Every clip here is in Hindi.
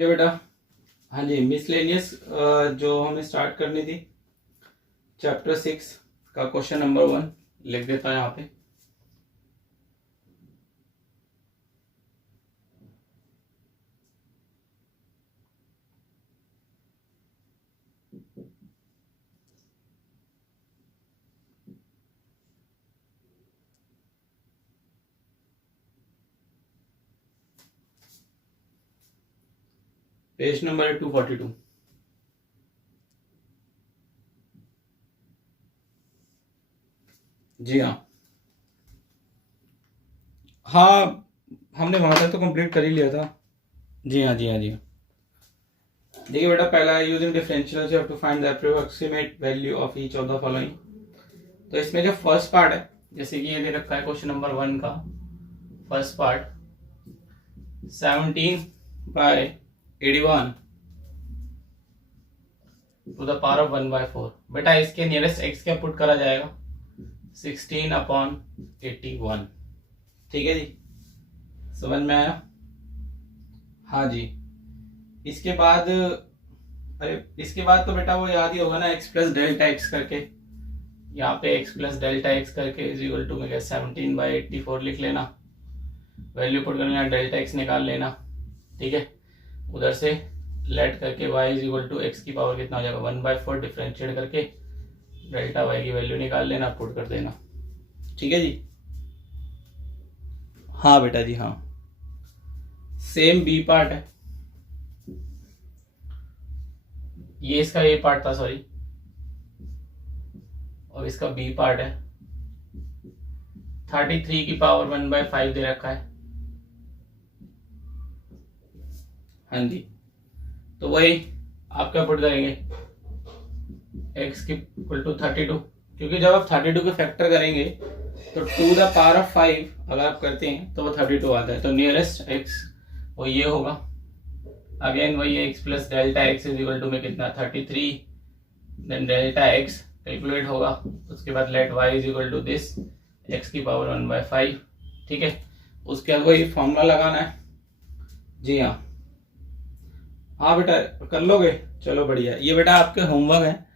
ये बेटा, हाँ जी, मिसलेनियस जो हमें स्टार्ट करनी थी, चैप्टर 6 का क्वेश्चन नंबर 1 लिख देता है यहाँ पे। पेज नंबर है 242। जी हाँ, हाँ हमने वहां तक तो कंप्लीट कर ही लिया था। जी हाँ, जी हाँ, जी हाँ। देखिए बेटा, पहला है using differential you have to find the approximate value of each of the following. तो इसमें जो फर्स्ट पार्ट है, जैसे कि ये दे रखा है क्वेश्चन नंबर 1 का first part, 17/81 to the power of 1/4। बेटा इसके नियरेस्ट एक्स क्या पुट करा जाएगा, 16/81। ठीक है जी, समझ में आया? हाँ जी। इसके बाद, अरे इसके बाद तो बेटा वो याद ही होगा ना, x प्लस डेल्टा एक्स करके, यहाँ पे x प्लस डेल्टा एक्स करके इज इक्वल टू में 17/84 लिख लेना, वैल्यू पुट कर लेना, डेल्टा एक्स निकाल लेना। ठीक है, उधर से लेट करके y is equal to x की पावर कितना हो जाएगा 1/4, डिफ्रेंशिएट करके डेल्टा y की वैल्यू निकाल लेना, पुट कर देना। ठीक है जी। हाँ बेटा जी, हाँ सेम बी पार्ट है, ये इसका ए पार्ट था सॉरी, और इसका बी पार्ट है। 33 की पावर 1/5 दे रखा है। हाँ जी, तो वही आप क्या पुट करेंगे, x की इक्वल टू 32, क्योंकि जब आप 32 के फैक्टर करेंगे तो 2 द पावर ऑफ 5 अगर आप करते हैं तो वो 32 आता है। तो नियरेस्ट x वो ये होगा, अगेन वही x plus delta x is equal to में कितना 33, देन डेल्टा x कैलकुलेट होगा, उसके बाद let y is equal to this x की पावर 1/5। ठीक है, उसके बाद वही फॉर्मूला लगाना है। जी हाँ, हाँ बेटा कर लोगे, चलो बढ़िया। ये बेटा आपके होमवर्क है,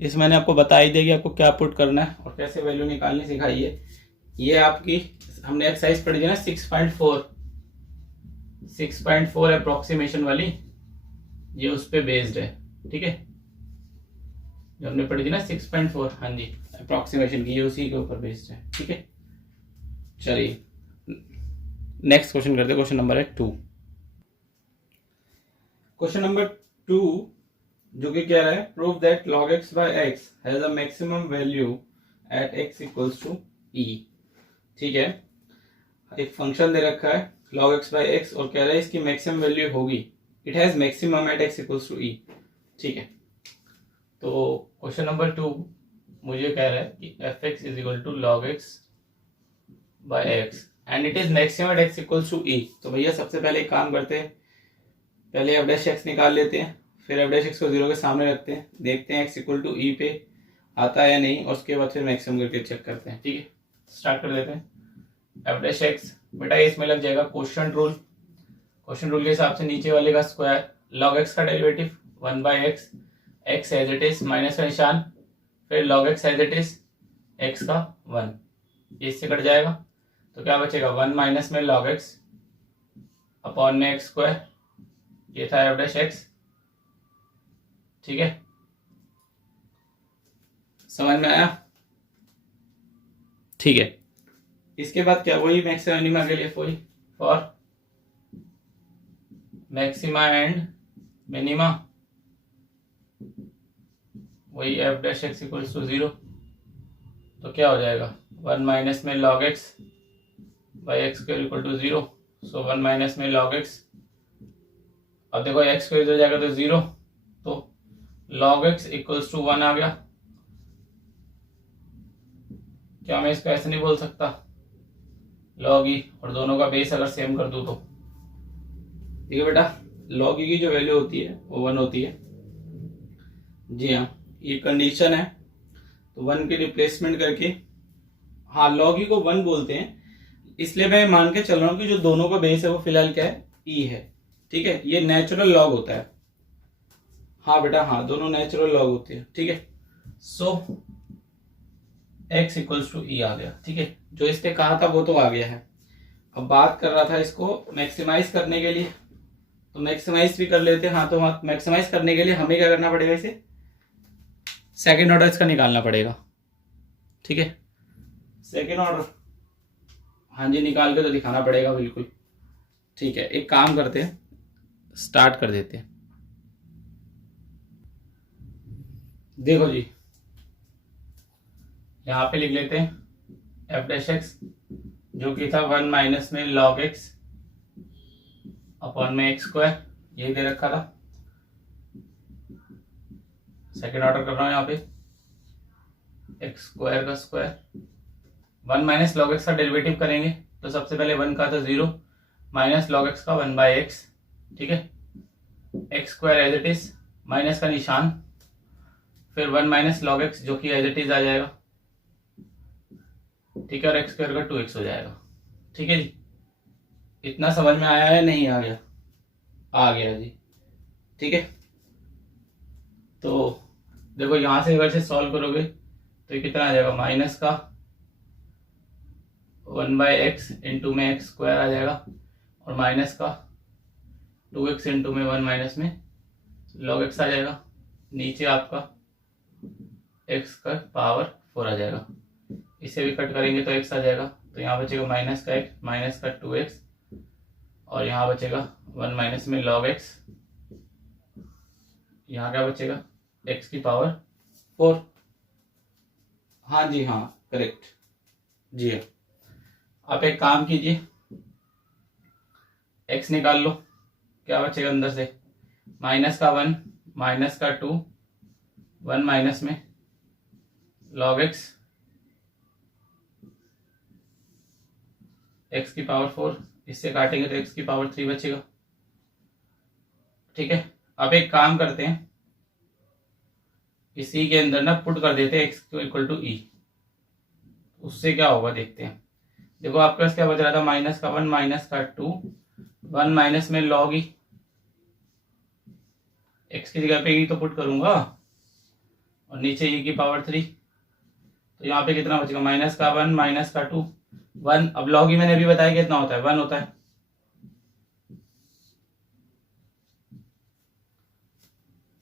इस मैंने आपको बता ही देगी आपको क्या पुट करना है और कैसे वैल्यू निकालनी सिखाई है। ये आपकी हमने एक्सरसाइज पढ़ी थी ना 6.4 अप्रोक्सीमेशन वाली, ये उस पे बेस्ड है। ठीक है, जो हमने पढ़ी थी ना 6.4, हाँ जी अप्रोक्सीमेशन की, ये उसी के ऊपर बेस्ड है। ठीक है, चलिए नेक्स्ट क्वेश्चन करते हैं। क्वेश्चन नंबर है 2। क्वेश्चन नंबर 2 जो कि कह रहा है prove that log x by x has a maximum value at x equals to e। ठीक है, एक फंक्शन दे रखा है log x by x और कह रहा है इसकी मैक्सिमम वैल्यू होगी, it has maximum at x equals to e। ठीक है, तो क्वेश्चन नंबर 2 मुझे कह रहा है कि fx is equal to log x by x and it is maximum at x equals to e। तो भैया सबसे पहले एक काम करते हैं, पहले f डैश x निकाल लेते हैं, फिर f डैश x को 0 के सामने रखते हैं, देखते हैं x इक्वल टू e पे आता है या नहीं, और उसके बाद फिर मैक्सिमम करके चेक करते हैं। ठीक है, स्टार्ट कर देते हैं। f डैश x बेटा इसमें लग जाएगा क्वोशिएंट रूल, क्वोशिएंट रूल के हिसाब से नीचे वाले का स्क्वायर, log x का derivative 1/x, x as it is minus का निशान, फिर log x as it is x का 1, ये इससे कट जाएगा तो क्या बचेगा 1 माइनस में log x अपॉन में x स्क्वायर, ये था f डैश x। ठीक है, समझ में आया? ठीक है, इसके बाद क्या, वही मैक्सिमा मिनिमा के लिए वही फॉर मैक्सिमा एंड मिनिमा, वही f dash x equals to 0। तो क्या हो जाएगा 1 माइनस में log x by x square equal to 0। So 1 minus में log x, अब देखो x स्क्वायर हो जाएगा तो 0, तो log x इक्वल्स टू 1 आ गया। क्या मैं इसको ऐसे नहीं बोल सकता log e, और दोनों का बेस अगर सेम कर दूं तो ठीक है बेटा, log e की जो वैल्यू होती है वो 1 होती है। जी हाँ, ये कंडीशन है, तो 1 की रिप्लेसमेंट करके, हाँ log e को 1 बोलते हैं, इसलिए मैं मान के चल रहा हूँ कि जो दोनों का बेस है वो फिलहाल क्या है e है। ठीक है, ये नेचुरल लॉग होता है। हाँ बेटा हाँ, दोनों नेचुरल लॉग होते हैं। ठीक है, सो x इक्वल्स टू ई आ गया। ठीक है, जो इसने कहा था वो तो आ गया है। अब बात कर रहा था इसको मैक्सिमाइज करने के लिए, तो मैक्सिमाइज भी कर लेते हैं। हाँ, तो मैक्सिमाइज करने के लिए हमें क्या करना पड़ेगा, इसे सेकेंड ऑर्डर इसका निकालना पड़ेगा। ठीक है, सेकेंड ऑर्डर, हाँ जी, निकाल के तो दिखाना पड़ेगा बिल्कुल। ठीक है, एक काम करते हैं, स्टार्ट कर देते हैं। देखो जी, यहां पे लिख लेते हैं एफ डैश एक्स, जो कि था 1 माइनस में लॉग एक्स अपॉन में एक्स स्क्वायर, यही दे रखा था। सेकेंड ऑर्डर कर रहा हूं यहाँ पे, एक्स स्क्वायर का स्क्वायर, 1 माइनस लॉग एक्स का डेरिवेटिव करेंगे तो सबसे पहले 1 का तो 0 माइनस लॉग एक्स का 1 बाई एक्स। ठीक है, x square as it is, minus का निशान, फिर 1 माइनस लॉग एक्स जो कि एज इट इज आ जाएगा। ठीक है, और एक्स स्क्वायर का 2x हो जाएगा। ठीक है जी, इतना समझ में आया है, नहीं आ गया? आ गया जी। ठीक है, तो देखो यहां से अगर से सॉल्व करोगे तो ये कितना आ जाएगा, माइनस का 1 बाई एक्स इंटू में एक्स स्क्वायर आ जाएगा, और माइनस का 2x इंटू में 1 माइनस में लॉग एक्स आ जाएगा। नीचे आपका x का पावर 4 आ जाएगा। इसे भी कट करेंगे तो x आ जाएगा, तो यहाँ बचेगा माइनस का x, माइनस का 2x, और यहाँ बचेगा 1 माइनस में लॉग x। यहाँ क्या बचेगा, x की पावर 4। हाँ जी हाँ, करेक्ट जी हाँ। आप एक काम कीजिए, x निकाल लो, क्या बचेगा अंदर से, माइनस का 1, माइनस का 2, 1 माइनस में लॉग x, x की पावर 4, इससे काटेंगे तो x की पावर 3 बचेगा। ठीक है, अब एक काम करते हैं, इसी के अंदर ना पुट कर देते हैं x को इक्वल टू ई, उससे क्या होगा देखते हैं। देखो आपके पास क्या बच रहा था, माइनस का 1, माइनस का 2, 1 माइनस में लॉग ई, x की जगह पे ई तो पुट करूंगा, और नीचे ई की पावर 3, तो यहाँ पे कितना बचेगा, माइनस का 1, माइनस का 2, 1। अब लॉग ई मैंने अभी बताया कितना होता है, 1 होता है।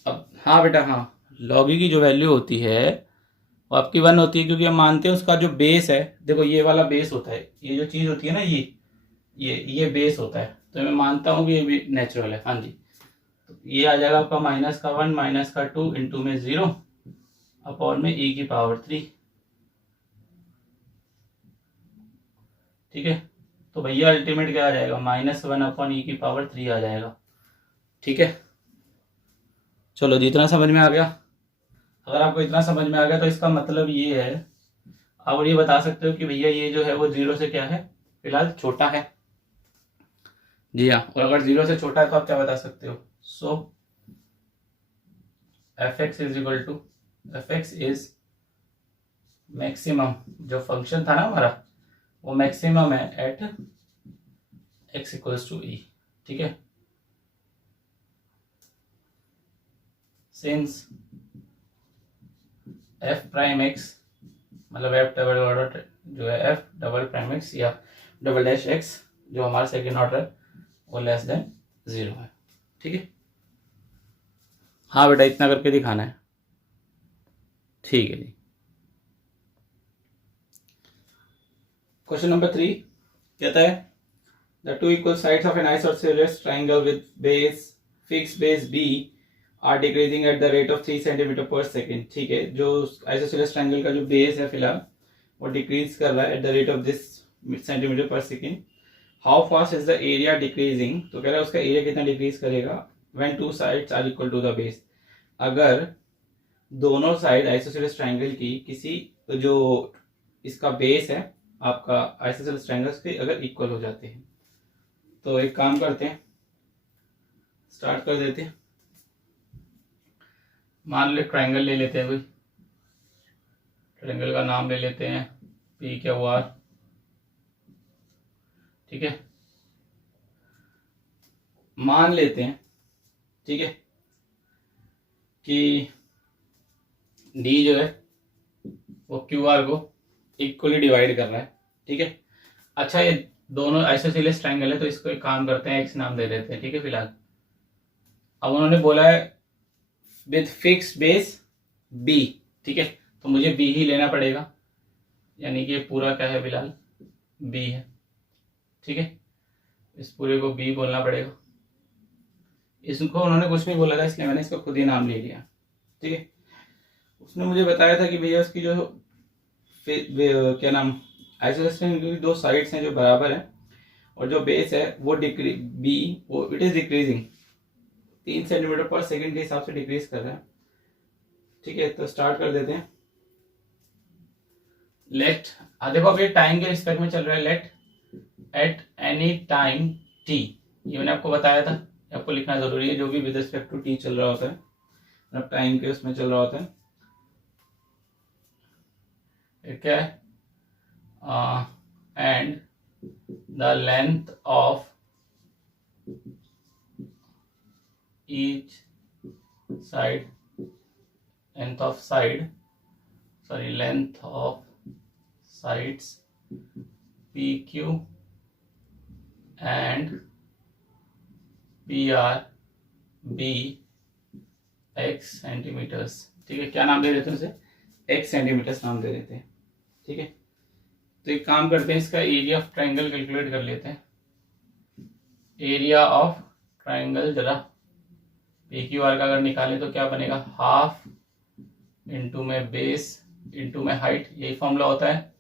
अब हाँ बेटा हाँ, लॉग ई की जो वैल्यू होती है वो आपकी 1 होती है, क्योंकि हम मानते हैं उसका जो बेस है, देखो ये वाला बेस होता है, ये जो चीज होती है ना, ये बेस होता है, तो मैं मानता हूँ कि ये भी नेचुरल है। हाँ जी, तो ये आ जाएगा आपका माइनस का 1, माइनस का 2 इंटू में 0 अपॉन में ई की पावर 3। ठीक है, तो भैया अल्टीमेट क्या आ जाएगा, -1 अपॉन ई की पावर 3 आ जाएगा। ठीक है, चलो जी, इतना समझ में आ गया। अगर आपको इतना समझ में आ गया तो इसका मतलब ये है, आप ये बता सकते हो कि भैया ये जो है वो 0 से क्या है, फिलहाल छोटा है। जी हाँ, और अगर 0 से छोटा है तो आप क्या बता सकते हो, so f x is equal to, f x is maximum, जो फंक्शन था ना हमारा वो मैक्सिमम है at x equals to e. ठीक है, सिंस एफ प्राइम एक्स, मतलब एफ डबल ऑर्डर जो है एफ डबल प्राइम एक्स या डबल डैश एक्स, जो हमारा सेकेंड ऑर्डर वो लेस देन 0 है। ठीक है, हाँ बेटा इतना करके दिखाना है। ठीक है जी, क्वेश्चन नंबर 3 कहता है the two equal sides of an isosceles triangle with base fix base B are decreasing at the rate of 3 centimetre per second. ठीक है, जो आइसोसेलेस ट्राइंगल का जो बेस है फिलहाल वो डिक्रीज कर रहा है at the rate of this centimetre per second. How fast is the area decreasing, तो कह रहा है उसका एरिया कितना डिक्रीज करेगा, when two sides are equal to the base, अगर दोनों साइड आइसोसेलेस ट्राइंगल की किसी जो इसका बेस है आपका आइसोसेलेस ट्राइंगल्स के अगर इक्वल हो जाते हैं। तो एक काम करते हैं, स्टार्ट कर देते हैं। मान लो ट्राइंगल ले लेते हैं, कोई ट्राइंगल का नाम ले लेते हैं पी क्यू आर। ठीक है, मान लेते हैं, ठीक है, कि डी जो है वो क्यू आर को इक्वली डिवाइड कर रहा है, ठीक है। अच्छा, ये दोनों आइसोसेलेस ट्रायंगल है, तो इसको एक काम करते हैं, एक्स नाम दे देते हैं, ठीक है फिलहाल। अब उन्होंने बोला है विथ फिक्स बेस बी, ठीक है, तो मुझे बी ही लेना पड़ेगा, यानी कि पूरा क्या है फिलहाल बी है, ठीक है, इस पूरे को बी बोलना पड़ेगा। इसको उन्होंने कुछ नहीं बोला था, इसलिए मैंने इसका खुद ही नाम ले लिया, ठीक है। उसने मुझे बताया था कि भैया उसकी जो क्या नाम आइसोसेलेस ट्रायंगल की दो साइड्स हैं जो बराबर है, और जो बेस है वो बी वो इट इज डिक्रीजिंग, 3 सेंटीमीटर पर सेकंड के हिसाब से डिक्रीज कर रहा है, ठीक है। तो स्टार्ट कर देते हैं। लेट, देखो अब ये टाइम के रिस्पेक्ट में चल रहा है, let at any time T, ये मैंने आपको बताया था, आपको लिखना जरूरी है, जो भी विद रिस्पेक्ट टू टी चल रहा होता है, मतलब टाइम के उसमें चल रहा होता है, क्या है, and the length of each side, length of sides PQ and PR B x centimetres, ठीक है। क्या नाम दे देते हैं उसे, x सेंटीमीटर्स नाम दे देते हैं, ठीक है। तो एक काम करते हैं, इसका एरिया ऑफ ट्रायंगल कैलकुलेट कर लेते हैं। एरिया ऑफ ट्रायंगल जरा पी क्यू आर का अगर निकालें तो क्या बनेगा, हाफ इंटू में बेस इंटू में हाइट, यही फॉर्मूला होता है,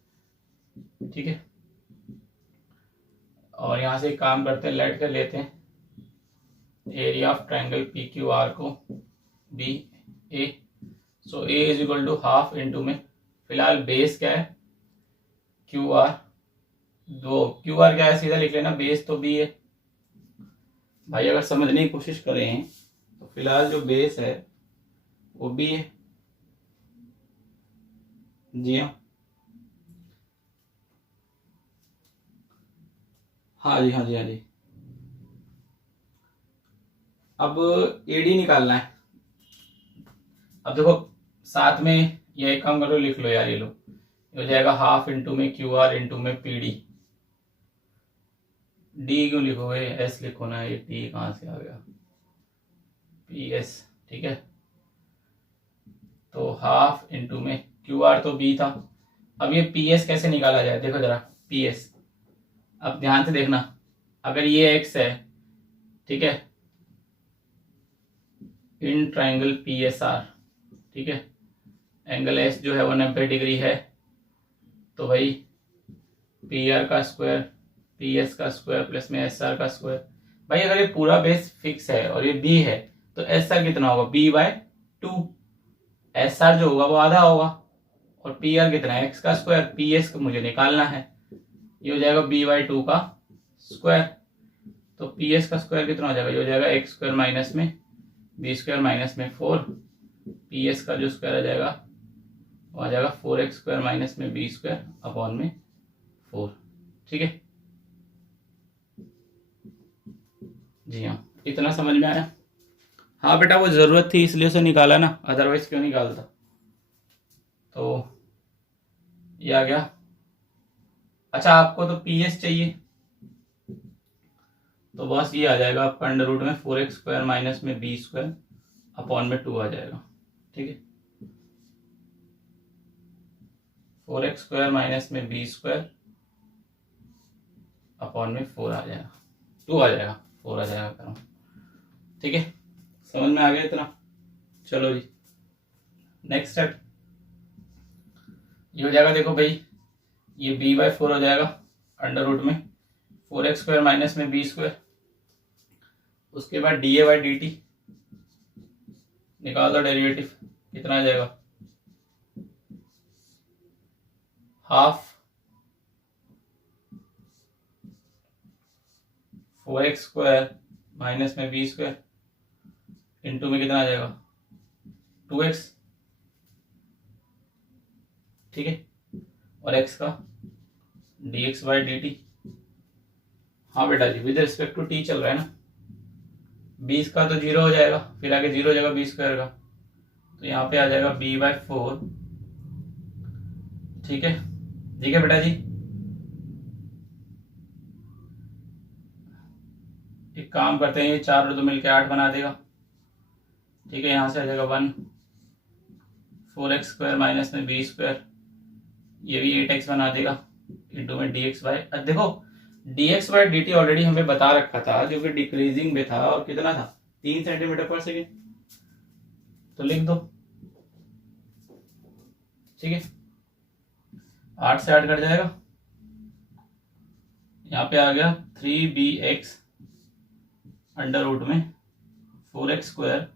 ठीक है। और यहां से काम करते हैं, लेट कर लेते हैं area of triangle P Q R को be A, so A is equal to half into में, फिलहाल बेस क्या है क्यू आर, दो क्यू आर क्या है सीधा लिख लेना, बेस तो बी है भाई, अगर समझने की कोशिश करें तो फिलहाल जो बेस है वो बी है, जी हाँ जी हाँ जी हाँ जी। अब एडी निकालना है। अब देखो साथ में ये एक काम करो, लिख लो यार, ये लो, हो जाएगा हाफ इंटू में क्यू आर इंटू में पी डी, डी क्यों लिखोगे, एस लिखो ना, ये टी कहां से आ गया, पी एस, ठीक है। तो हाफ इंटू में क्यू आर तो बी था, अब ये पी एस कैसे निकाला जाए, देखो जरा पी एस, अब ध्यान से देखना, अगर ये एक्स है, ठीक है, in triangle P S R, ठीक है, एंगल एस जो है वो 90 डिग्री है, तो भाई पी आर का स्क्वायर पी एस का स्क्वायर प्लस में एस आर का स्क्वायर, भाई अगर ये पूरा बेस फिक्स है और ये बी है तो एस आर कितना होगा, बी बाय 2, एस आर जो होगा वो आधा होगा, और पी आर कितना है, एक्स का स्क्वायर, पी एस को मुझे निकालना है, ये हो जाएगा बी बाई 2 का स्क्वायर, तो पी एस का स्क्वायर कितना हो जाएगा, ये हो जाएगा एक्स स्क्वायर माइनस में बी स्क्वायर माइनस में 4, पी एस का जो स्क्वायर आ जाएगा वो आ जाएगा 4x स्क्वायर माइनस में बी स्क्वायर अपॉन में 4, ठीक है जी हाँ, इतना समझ में आया। हाँ बेटा, वो जरूरत थी इसलिए उसे निकाला ना, अदरवाइज क्यों निकालता। तो ये आ गया। अच्छा, आपको तो पी एस चाहिए, तो बस ये आ जाएगा आपका अंडर रूट में 4x स्क्वायर माइनस में बी स्क्वायर अपॉन में 2 आ जाएगा, ठीक है, 4x स्क्वायर माइनस में बी स्क्वायर अपॉन में 4 आ जाएगा, 2 आ जाएगा, 4 आ जाएगा करो, ठीक है, समझ में आ गया इतना। चलो जी नेक्स्ट स्टेप, ये हो जाएगा, देखो भाई ये b बाई 4 हो जाएगा अंडर रूट में 4x स्क्वायर माइनस में बी स्क्वायर, उसके बाद D A by D T निकाल दो डेरिवेटिव, कितना आ जाएगा, हाफ 4x स्क्वायर माइनस में बी स्क्वायर इंटू में कितना आ जाएगा 2x, ठीक है, और x का dx बाई डी टी, हाँ बेटा जी विद रिस्पेक्ट टू t चल रहा है ना, 20 का तो 0 हो जाएगा, फिर आगे 0 हो जाएगा बी स्क्वायर का, तो यहाँ पे आ जाएगा b/4। ठीक है, ठीक है बेटा जी। एक काम करते हैं, ये 4 और 2 मिलकर 8 बना देगा। ठीक है, यहाँ से आ जाएगा 1 4x² माइनस में b², ये भी 8x बना देगा, इंटू में dx बाय, देखो dx बाय dt ऑलरेडी हमें बता रखा था, जो कि डिक्रीजिंग में था, और कितना था 3 सेंटीमीटर पर सेकेंड, तो लिख दो। ठीक है, 8 से 8 कट जाएगा, यहाँ पे आ गया 3bx अंडर रूट में 4x²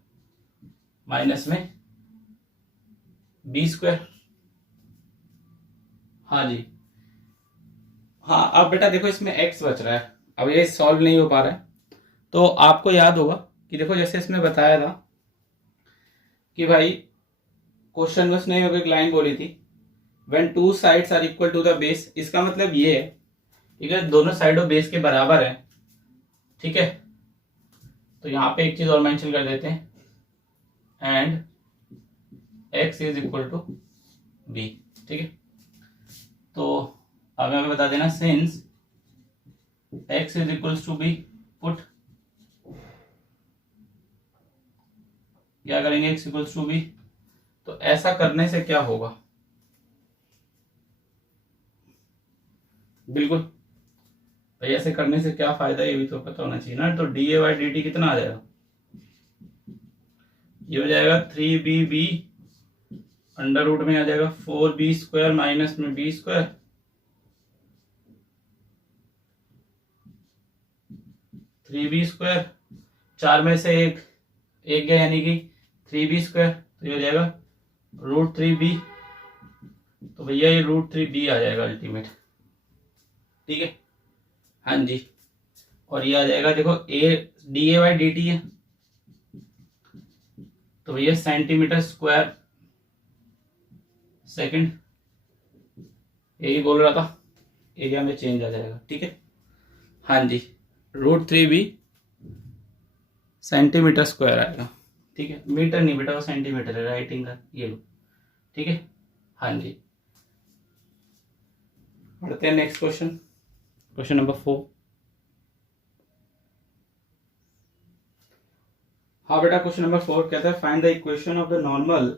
माइनस में b²। हाँ जी, हाँ अब बेटा देखो इसमें x बच रहा है, अब ये सॉल्व नहीं हो पा रहा है, तो आपको याद होगा कि देखो जैसे इसमें बताया था कि भाई क्वेश्चन में उसने एक लाइन बोली थी, when two sides are equal to the base, इसका मतलब ये है कि दोनों साइडों बेस के बराबर है। ठीक है, तो यहां पे एक चीज और मेंशन कर देते हैं, and x is equal to b। ठीक है, तो अब हमें बता देना since x is equal to b, put क्या करेंगे, x इक्वल टू b। तो ऐसा करने से क्या होगा, बिल्कुल भाई ऐसे करने से क्या फायदा है ये भी तो पता होना चाहिए ना। तो dA/dt कितना आ जाएगा, ये हो जाएगा 3bb अंडर रूट में आ जाएगा 4b² माइनस में b², 3b², 4 में से एक गया यानी कि 3b², तो ये हो जाएगा √3b। तो भैया ये √3b आ जाएगा अल्टीमेट। ठीक है, हाँ जी, और ये आ जाएगा देखो dA/dt है, तो भैया सेंटीमीटर स्क्वायर सेकंड, यही बोल रहा था, एरिया में चेंज आ जाएगा। ठीक है, हाँ जी, √3b सेंटीमीटर स्क्वायर आएगा। ठीक है, मीटर नहीं बेटा, वो सेंटीमीटर है, राइटिंग का ये लो। ठीक है, हाँ जी, पढ़ते हैं नेक्स्ट क्वेश्चन, क्वेश्चन नंबर 4। हाँ बेटा, क्वेश्चन नंबर 4 कहता है find the equation of the normal.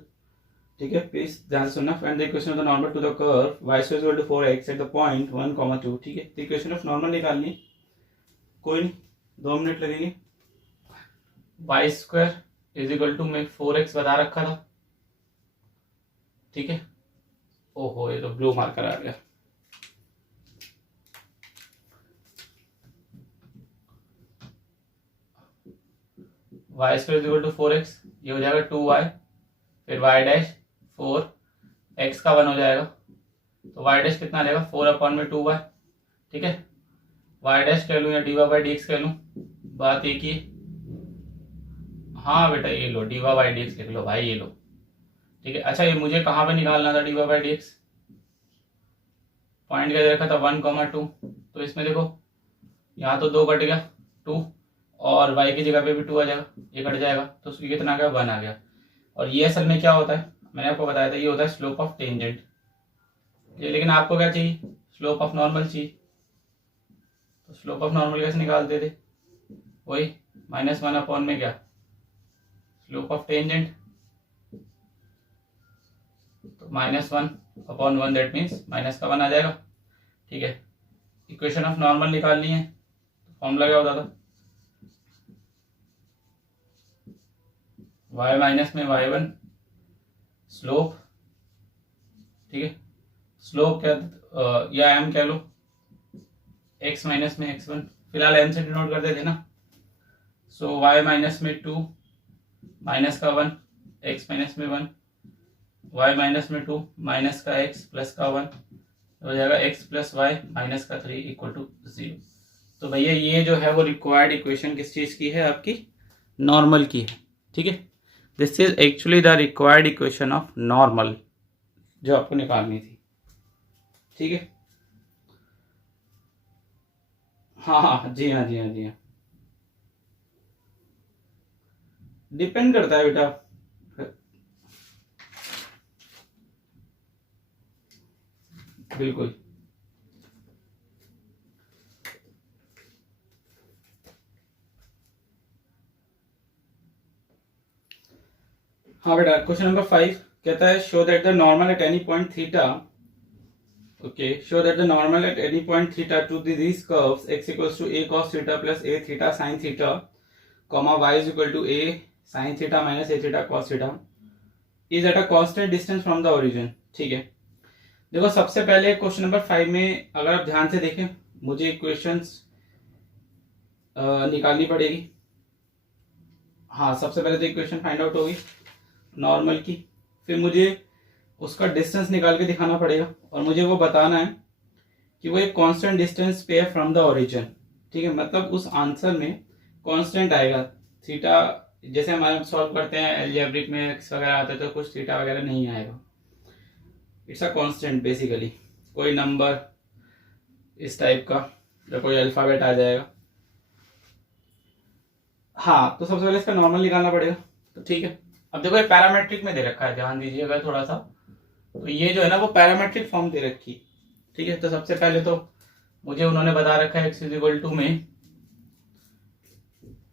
ठीक है, प्लीज ध्यान से सुनना, find the equation of the normal to the curve y² equal to 4x at the point 1, 2। ठीक है, तो इक्वेशन ऑफ नॉर्मल निकालनी, कोई नहीं 2 मिनट लगेंगे। y² इज इक्वल टू में 4x बता रखा था। ठीक है, ओहो ये तो ब्लू मार्कर आ गया। y² is equal to 4x, ये हो जाएगा 2y, फिर y' 4, x का 1 हो जाएगा, तो y' कितना आ जाएगा 4/2y। ठीक है, y' कह लूँ या dy/dx कह लूँ, बात एक ही। हाँ बेटा ये लो dy/dx लिख लो भाई, ये लो। ठीक है, अच्छा ये मुझे कहाँ पे निकालना था dy/dx, पॉइंट क्या दे रखा था 1, 2, तो इसमें देखो यहाँ तो 2 कट गया 2, और y की जगह पे भी 2 आ जाएगा, ये कट जाएगा, तो उसकी कितना आ गया 1 आ गया। और ये असल में क्या होता है, मैंने आपको बताया था, ये होता है स्लोप ऑफ टेंजेंट। लेकिन आपको क्या चाहिए, स्लोप ऑफ नॉर्मल चाहिए, तो स्लोप ऑफ नॉर्मल कैसे निकालते थे, वही -1 में क्या स्लोप ऑफ टेंजेंट, तो -1/1, दैट मीन्स माइनस का 1 आ जाएगा। ठीक है, इक्वेशन ऑफ नॉर्मल निकालनी है, फॉर्मूला क्या होता था, y माइनस में y1 स्लोप। ठीक है, स्लोप क्या या m कह लो, x माइनस में x1, फिलहाल m से डिनोट कर देते ना, सो y माइनस में 2 माइनस का 1, x माइनस में 1, y माइनस में 2 माइनस का x प्लस का 1, हो जाएगा x प्लस y माइनस का 3 इक्वल टू 0। तो भैया ये जो है वो रिक्वायर्ड इक्वेशन किस चीज की है, आपकी नॉर्मल की है। ठीक है, this is actually the required equation of normal जो आपको निकालनी थी। ठीक है, हाँ हाँ जी हाँ जी हाँ जी हाँ, डिपेंड करता है बेटा। बिल्कुल। हाँ बेटा, क्वेश्चन नंबर 5 कहता है show that the normal at any point theta, okay, show that the normal at any point theta two these curves x equals to a cos theta plus a theta sin theta, comma y is equal to a sin theta minus a theta cos theta is at a constant distance from the origin। ठीक है, देखो सबसे पहले क्वेश्चन नंबर 5 में अगर आप ध्यान से देखें, मुझे इक्वेशंस निकालनी पड़ेगी। हाँ, सबसे पहले तो इक्वेशन फाइंड आउट होगी नॉर्मल की, फिर मुझे उसका डिस्टेंस निकाल के दिखाना पड़ेगा और मुझे वो बताना है कि वो एक कांस्टेंट डिस्टेंस पे है फ्रॉम द ओरिजिन। ठीक है, मतलब उस आंसर में कांस्टेंट आएगा। थीटा जैसे हम सॉल्व करते हैं अलजेब्रिक में एक्स वगैरह आता है तो कुछ थीटा वगैरह नहीं आएगा, इट्स अ कांस्टेंट बेसिकली। कोई नंबर इस टाइप का या कोई अल्फाबेट आ जाएगा। हाँ, तो सबसे पहले इसका नॉर्मल निकालना पड़ेगा। तो ठीक है, अब देखो ये पैरामेट्रिक में दे रखा है, ध्यान दीजिएगा थोड़ा सा। तो ये जो है ना वो पैरामेट्रिक फॉर्म दे रखी। ठीक है, तो सबसे पहले तो मुझे उन्होंने बता रखा है x इज टू में,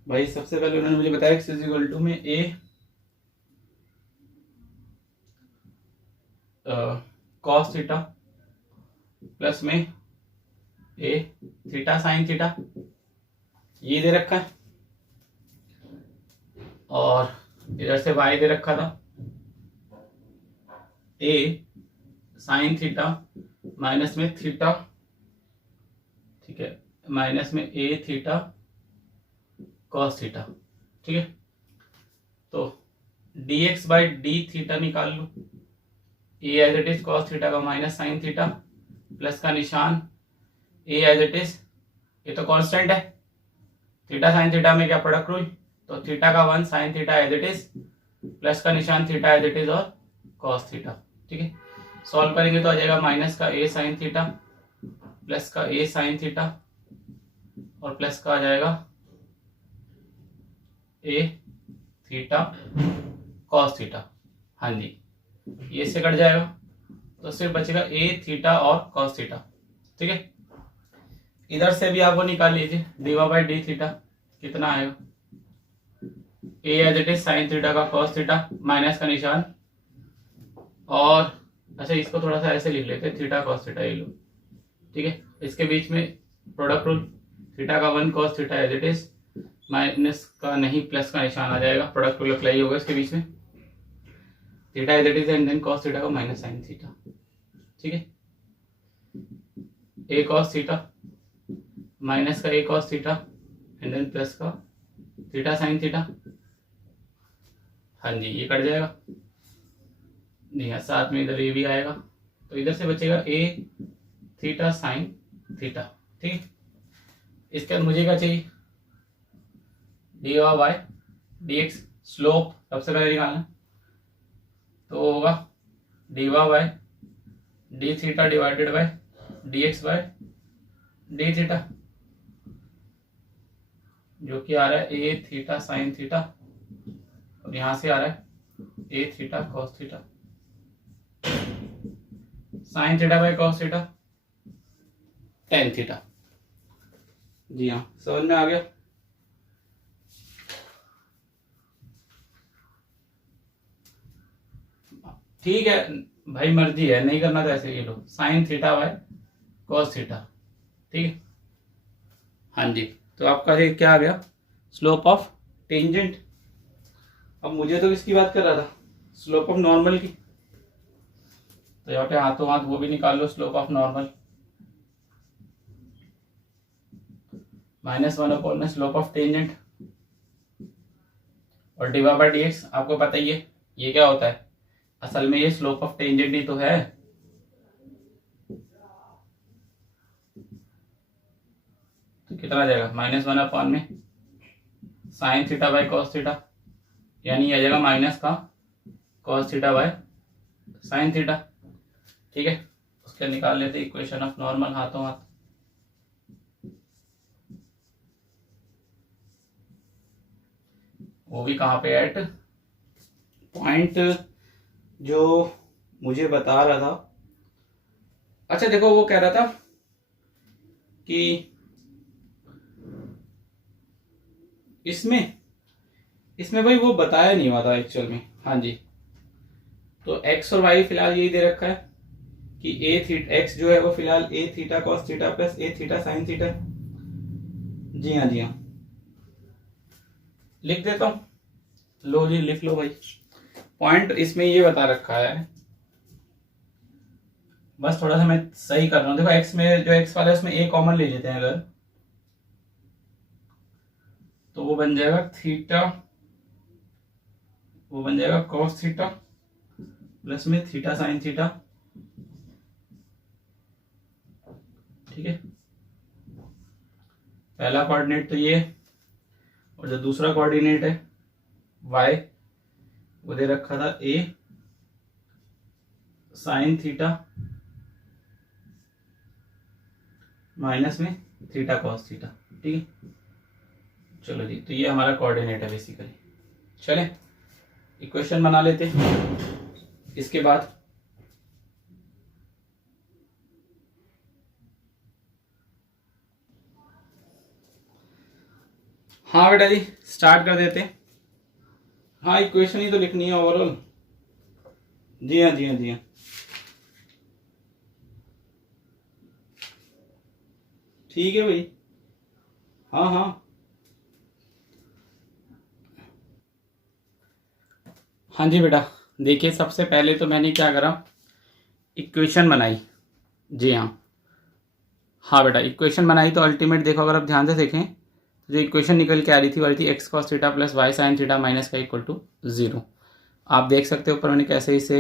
भाई सबसे पहले उन्होंने मुझे बताया x इज टू में a cos थीटा प्लस में a थीटा साइन थीटा, ये दे रखा है। और इधर से y दे रखा था a साइन थीटा माइनस में थीटा, ठीक है, माइनस में a थीटा कॉस थीटा। ठीक है, तो dx बाई डी थीटा निकाल लो, a as it is cos theta का माइनस साइन थीटा प्लस का निशान a एज इट इज, ये तो कांस्टेंट है, थीटा साइन थीटा में क्या प्रोडक्ट रूल, तो थीटा का 1 sine theta as it is plus का निशान थीटा एज इट इज और कॉस थीटा। ठीक है, सॉल्व करेंगे तो आ जाएगा माइनस का a साइन थीटा प्लस का a साइन थीटा और प्लस का आ जाएगा a थीटा कॉस थीटा। हाँ जी, ये से कट जाएगा तो सिर्फ बचेगा a थीटा और कॉस थीटा। ठीक है, इधर से भी आप वो निकाल लीजिए, डीवा बाई डी थीटा कितना आएगा, a as it is sine theta का कॉस थीटा माइनस का निशान, और अच्छा इसको थोड़ा सा ऐसे लिख लेते हैं, थीटा कॉस थीटा, ये लो। ठीक है, इसके बीच में प्रोडक्ट रूल, थीटा का 1 cos theta as it is minus का नहीं प्लस का निशान आ जाएगा, प्रोडक्ट रूल अप्लाई होगा इसके बीच में, theta as it is and then cos theta का माइनस साइन थीटा। ठीक है, a कॉस थीटा माइनस का a cos theta and then plus का थीटा साइन थीटा। हाँ जी, ये कट जाएगा, जी हाँ, साथ में इधर ये भी आएगा, तो इधर से बचेगा a थीटा साइन थीटा। ठीक है, इसके बाद मुझे क्या चाहिए, D by D x, slope सबसे पहले निकालना, तो होगा D by D theta divided by D x by D theta, जो कि आ रहा है ए थीटा साइन थीटा और यहां से आ रहा है a theta cos theta, sine theta by cos theta tan theta. जी हाँ, समझ में आ गया। ठीक है भाई, मर्जी है, नहीं करना तो ऐसे ये लो, sine theta by cos theta. ठीक है, हाँ जी, तो आपका ये क्या आ गया, स्लोप ऑफ टेंजेंट। अब मुझे तो किसकी बात कर रहा था, स्लोप ऑफ नॉर्मल की, तो यहाँ पे हाथों हाथ वो भी निकाल लो, स्लोप ऑफ नॉर्मल -1 अपॉन में स्लोप ऑफ टेंजेंट, और डिवा बाई डी एक्स आपको पता ही है ये क्या होता है, असल में ये स्लोप ऑफ टेंजेंट ही तो है। तो कितना आ जाएगा, -1 अपॉन में sign theta by cos theta, यानी आ जाएगा माइनस का cos theta by sine theta. ठीक है, उसके निकाल लेते इक्वेशन ऑफ नॉर्मल हाथों हाथ। वो भी कहाँ पे, एट पॉइंट जो मुझे बता रहा था। अच्छा देखो, वो कह रहा था कि इसमें भाई वो बताया नहीं हुआ था एक्चुअल में। हाँ जी, तो एक्स और वाई फिलहाल यही दे रखा है कि ए थीटा, एक्स जो है वो फिलहाल ए थीटा कॉस थीटा प्लस ए थीटा साइन थीटा। जी हाँ, जी हाँ, लिख देता हूं। लो जी, लिख लो भाई। पॉइंट इसमें ये बता रखा है, बस थोड़ा सा मैं सही कर रहा हूं। देखो एक्स में जो एक्स वाला है उसमें ए कॉमन ले लेते हैं अगर, तो वो बन जाएगा थीटा, वो बन जाएगा कॉस थीटा प्लस में थीटा साइन थीटा। ठीक है, पहला कोऑर्डिनेट तो ये, और जो दूसरा कोऑर्डिनेट है y, वो दे रखा था a साइन थीटा माइनस में थीटा कॉस थीटा। ठीक है, चलो जी, तो ये हमारा कोऑर्डिनेट है बेसिकली। चले इक्वेशन बना लेते इसके बाद। हाँ बेटा जी, स्टार्ट कर देते। हाँ, इक्वेशन ही तो लिखनी है ओवरऑल। जी हाँ, जी हाँ, जी हाँ, ठीक है भाई। हाँ हाँ, हाँ जी बेटा, देखिए सबसे पहले तो मैंने क्या करा, इक्वेशन बनाई। जी हाँ, हाँ बेटा, इक्वेशन बनाई तो अल्टीमेट देखो, अगर आप ध्यान से देखें तो जो इक्वेशन निकल के आ रही थी x cos theta plus y sine theta minus का इक्वल टू 0। आप देख सकते हो ऊपर मैंने कैसे इसे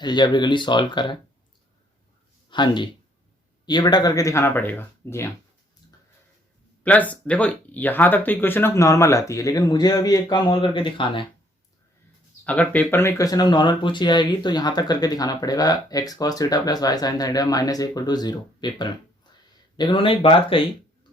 एल्जेब्रिकली सॉल्व करा है। हाँ जी, ये बेटा करके दिखाना पड़ेगा। जी हाँ, प्लस देखो यहाँ तक तो इक्वेशन ऑफ नॉर्मल आती है, लेकिन मुझे अभी एक काम और करके दिखाना है। अगर पेपर में इक्वेशन ऑफ नॉर्मल पूछी जाएगी तो यहाँ तक करके दिखाना पड़ेगा, x cos theta plus y sine theta minus equal to 0 paper में। लेकिन उन्होंने एक बात कही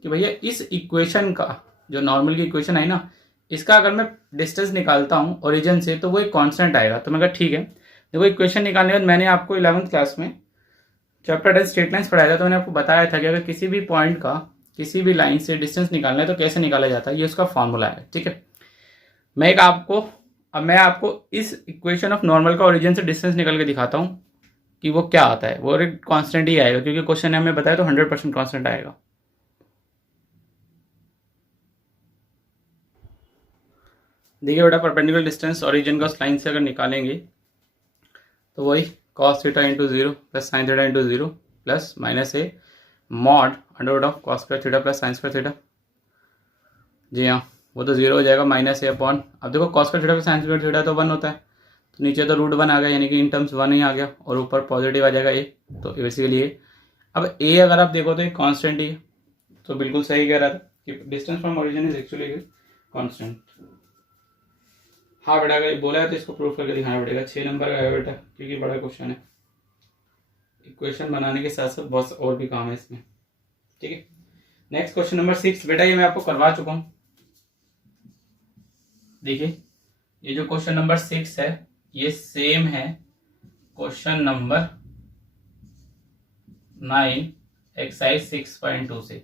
कि भैया इस इक्वेशन का, जो नॉर्मल की इक्वेशन है ना, इसका अगर मैं डिस्टेंस निकालता हूँ ओरिजिन से तो वो एक कांस्टेंट आएगा। तो मैं कहा ठीक है। देखो इक्वेशन निकालने के बाद मैंने आपको 11th क्लास में चैप्टर 10 स्ट्रेट लाइन्स पढ़ाया था, तो मैंने आपको बताया था कि अगर किसी भी पॉइंट का किसी भी लाइन से डिस्टेंस निकालना है तो कैसे निकाला जाता है, ये उसका फॉर्मूला है। ठीक है, अब मैं आपको इस इक्वेशन ऑफ नॉर्मल का ओरिजिन से डिस्टेंस निकल के दिखाता हूँ कि वो क्या आता है। वो एक कांस्टेंट ही आएगा, क्योंकि क्वेश्चन ने हमें बताया तो 100% कांस्टेंट आएगा। देखिए बेटा, परपेंडिकुलर डिस्टेंस ओरिजिन का उस लाइन से अगर निकालेंगे तो वही cos theta into 0 plus sine theta into 0 plus minus a mod underwood of cos square theta plus sine square theta. जी हाँ, वो तो 0 हो जाएगा, माइनस ए अपॉन, अब देखो cos square theta plus sine square theta तो 1 होता है, तो नीचे तो रूट 1 आ गया, यानी कि इन टर्म्स 1 ही आ गया, और ऊपर पॉजिटिव आ जाएगा ए, तो बेसिकली ए। अब ए अगर आप देखो तो एक कांस्टेंट ही है, तो बिल्कुल सही कह रहा था कि distance from origin is actually constant. हाँ बेटा, अगर बोला है तो इसको प्रूफ करके दिखाना पड़ेगा। 6 नंबर का है बेटा, क्योंकि बड़ा क्वेश्चन है। इक्वेशन बनाने के साथ साथ बहुत और भी काम है इसमें। ठीक है, नेक्स्ट क्वेश्चन नंबर 6 बेटा, ये मैं आपको करवा चुका हूँ। देखिए ये जो क्वेश्चन नंबर 6 है ये सेम है क्वेश्चन नंबर 9 एक्सरसाइज 6.2 से।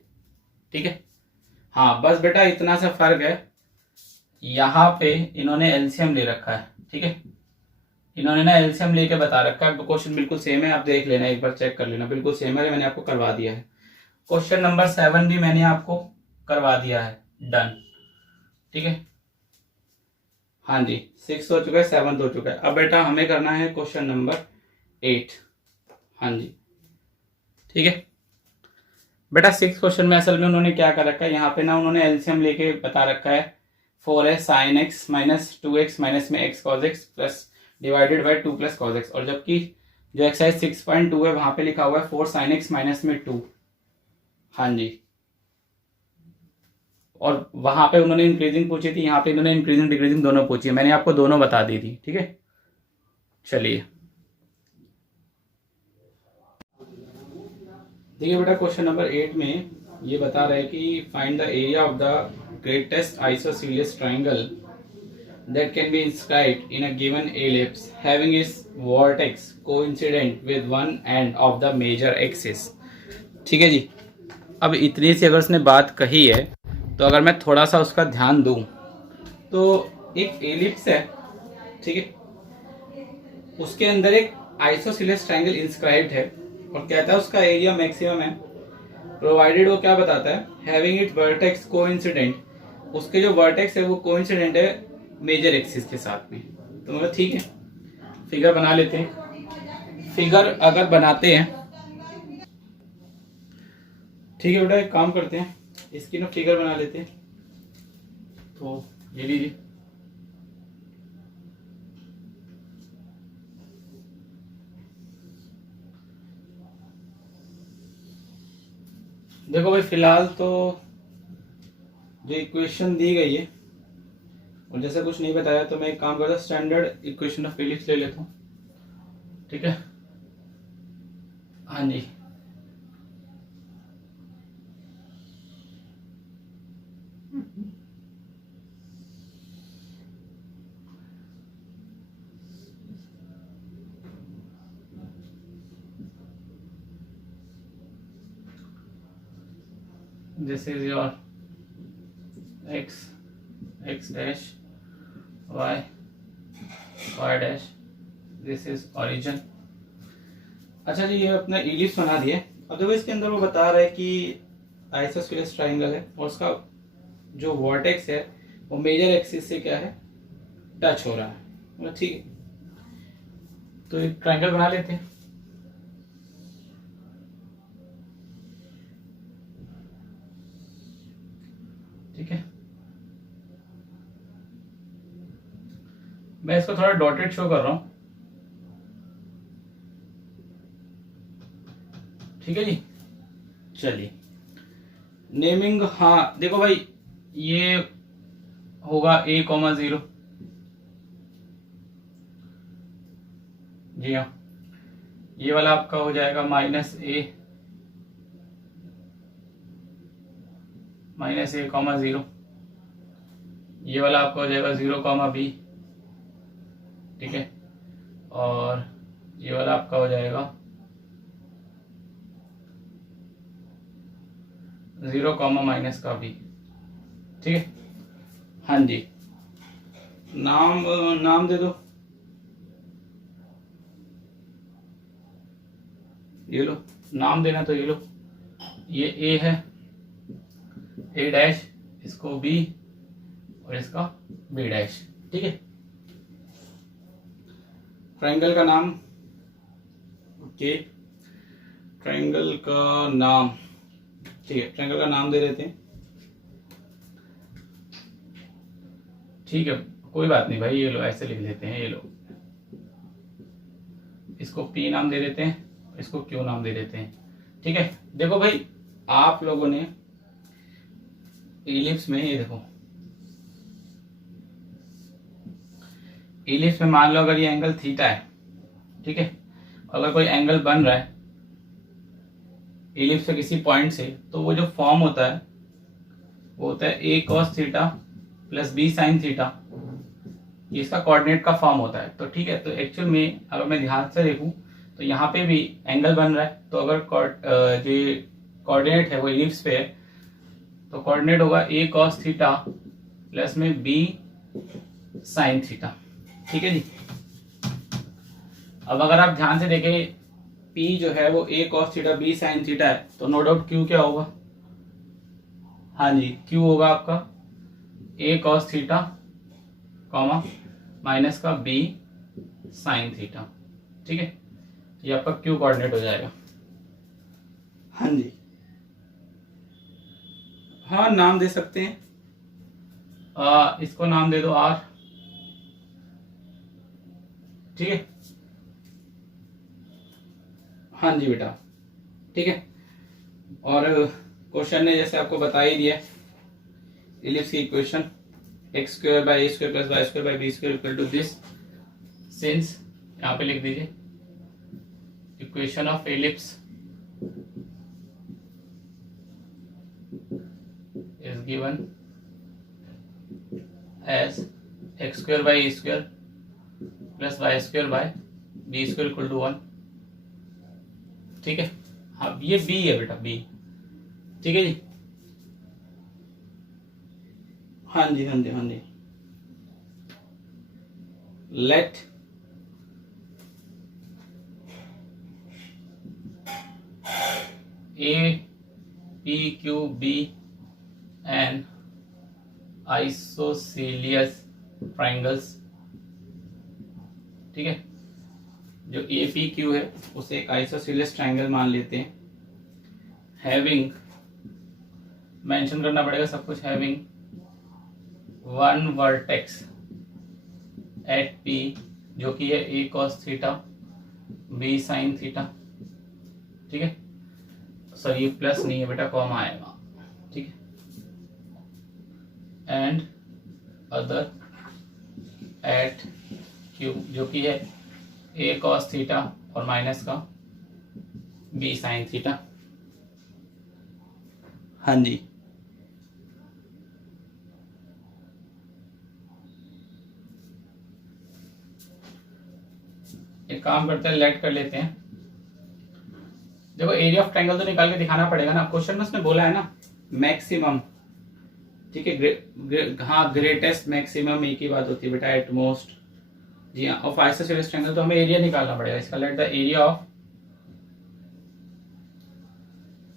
ठीक है, हाँ बस बेटा इतना सा फर्क है, यहाँ पे इन्होंने एलसीएम ले रखा है। ठीक है, इन्होंने ना एलसीएम लेके बता रखा है। क्वेश्चन बिल्कुल सेम है, आप देख लेना, एक बार चेक कर लेना, बिल्कुल सेम है, मैंने आपको करवा दिया है। क्वेश्चन नंबर 7 भी मैंने आपको करवा दिया है, डन। ठीक है, हाँ जी, 6 हो चुका है, 7 हो चुका है। अब बेटा हमें करना है क्वेश्चन नंबर 8। हाँ जी, ठीक है बेटा, 6 क्वेश्चन में असल में उन्होंने क्या कर रखा है, यहाँ पे ना उन्होंने एलसीएम लेके बता रखा है 4 sine x minus 2x minus में x cos x plus divided by 2 plus cos x, और जबकि जो एक्सरसाइज 6.2 है वहां पे लिखा हुआ है 4 साइन एक्स माइनस में 2। हाँ जी, और वहां पे उन्होंने इंक्रीजिंग पूछी थी, यहाँ पे इन्होंने इंक्रीजिंग डिक्रीजिंग दोनों पूछी है, मैंने आपको दोनों बता दी थी। ठीक है, चलिए देखिए बेटा, क्वेश्चन नंबर 8 में ये बता रहे हैं कि find the area of the greatest isosceles triangle that can be inscribed in a given ellipse having its vertex coincident with one end of the major axis। ठीक है जी। अब इतनी सी अगर उसने बात कही है तो अगर मैं थोड़ा सा उसका ध्यान दूं तो एक एलिप्स है, ठीक है, उसके अंदर एक आइसोसेलेस ट्रायंगल इंस्क्राइब्ड है और कहता है उसका एरिया मैक्सिमम है, प्रोवाइडेड वो क्या बताता है, हैविंग इट वर्टेक्स कोइंसिडेंट, उसके जो वर्टेक्स है वो कोइंसिडेंट है मेजर एक्सिस के साथ में। तो मतलब ठीक है, फिगर बना लेते हैं। फिगर अगर बनाते हैं, ठीक है बेटा, एक काम करते हैं, इसकी ना फिगर बना लेते हैं। तो ये लीजिए, देखो भाई फिलहाल तो जो इक्वेशन दी गई है और जैसे कुछ नहीं बताया तो मैं एक काम करता हूँ, स्टैंडर्ड इक्वेशन ऑफ एलिप्स ले लेता हूँ, ठीक है। हाँ जी, this is your x, x dash, y, y dash, this is origin. अच्छा जी, ये अपना इलिप्स बना दिए। अब देखो इसके अंदर वो बता रहा है कि आइसोसेलेस ट्रायंगल है और उसका जो वर्टेक्स है वो मेजर एक्सिस से क्या है, टच हो रहा है, मतलब ठीक है। तो एक ट्रायंगल बना लेते हैं। ठीक है, मैं इसको थोड़ा डॉटेड शो कर रहा हूं, ठीक है जी। चलिए नेमिंग, हाँ देखो भाई ये होगा a,0, जी हाँ, ये वाला आपका हो जाएगा -a, -a,0, ये वाला आपका हो जाएगा 0,b, ठीक है, और ये वाला आपका हो जाएगा 0,-b, ठीक है। हाँ जी, नाम नाम दे दो, ये लो, नाम देना तो ये लो, ये a है, a डैश, इसको b और इसका b डैश, ठीक है। ट्रायंगल का नाम, ओके, ट्रायंगल का नाम, ठीक है, ट्रायंगल का नाम दे देते हैं, ठीक है, कोई बात नहीं भाई, ये लो ऐसे लिख लेते हैं, ये लो, इसको P नाम दे देते हैं, इसको Q नाम दे देते हैं, ठीक है। देखो भाई आप लोगों ने इलिप्स में, ये देखो इलिप्स में मान लो अगर ये एंगल थीटा है, ठीक है, अगर कोई एंगल बन रहा है इलिप्स से किसी पॉइंट से, तो वो जो फॉर्म होता है वो होता है a cos theta plus b sin theta, ये इसका कोऑर्डिनेट का फॉर्म होता है। तो ठीक है, तो एक्चुअल में अगर मैं ध्यान से देखूं तो यहाँ पे भी एंगल बन रहा है, तो अगर जो कोऑर्डिनेट है वो इलिप्स पे है तो कोऑर्डिनेट होगा a cos थीटा प्लस में b sin थीटा, ठीक है जी। अब अगर आप ध्यान से देखें P जो है वो a cos theta b sin theta है, तो नो डाउट Q क्या होगा, हाँ जी, Q होगा आपका a cos theta comma minus का b sin थीटा, ठीक है, ये आपका Q कोऑर्डिनेट हो जाएगा। हाँ जी, हाँ नाम दे सकते हैं, इसको नाम दे दो R, ठीक है, हाँ जी बेटा, ठीक है। और क्वेश्चन ने जैसे आपको बता ही दिया, इलिप्स की equation x square by a square plus y square by b square equal to this, since यहाँ पे लिख दीजिए equation of ellipse is given as x square by a square plus y square by b square equal to 1। ठीक है, हाँ ये बी है बेटा, बी। ठीक है जी, हाँ जी हाँ जी हाँ जी। Let A P Q be an isosceles triangles. ठीक है, जो ए पी क्यू है उसे एक आइसोसेलियस ट्राइंगल मान लेते हैं। हैविंग, मेंशन करना पड़ेगा सब कुछ, having one vertex at P, जो कि है a cos theta b sine theta. ठीक है, सर ये प्लस नहीं है बेटा, कॉमा आएगा। ठीक है, एंड अदर एट क्यू, जो कि है ए कॉस थीटा और माइनस का बी साइन थीटा। हाँ जी, एक काम करते हैं, लेट कर लेते हैं। देखो एरिया ऑफ ट्रायंगल तो निकाल के दिखाना पड़ेगा ना, क्वेश्चन में उसने बोला है ना मैक्सिमम। ठीक है, हाँ ग्रेटेस्ट मैक्सिमम एक ही बात होती है बेटा, एट मोस्ट। जी हाँ, ऑफ आइसोसेलेस ट्रायंगल तो हमें एरिया निकालना पड़ेगा इसका। Let the area of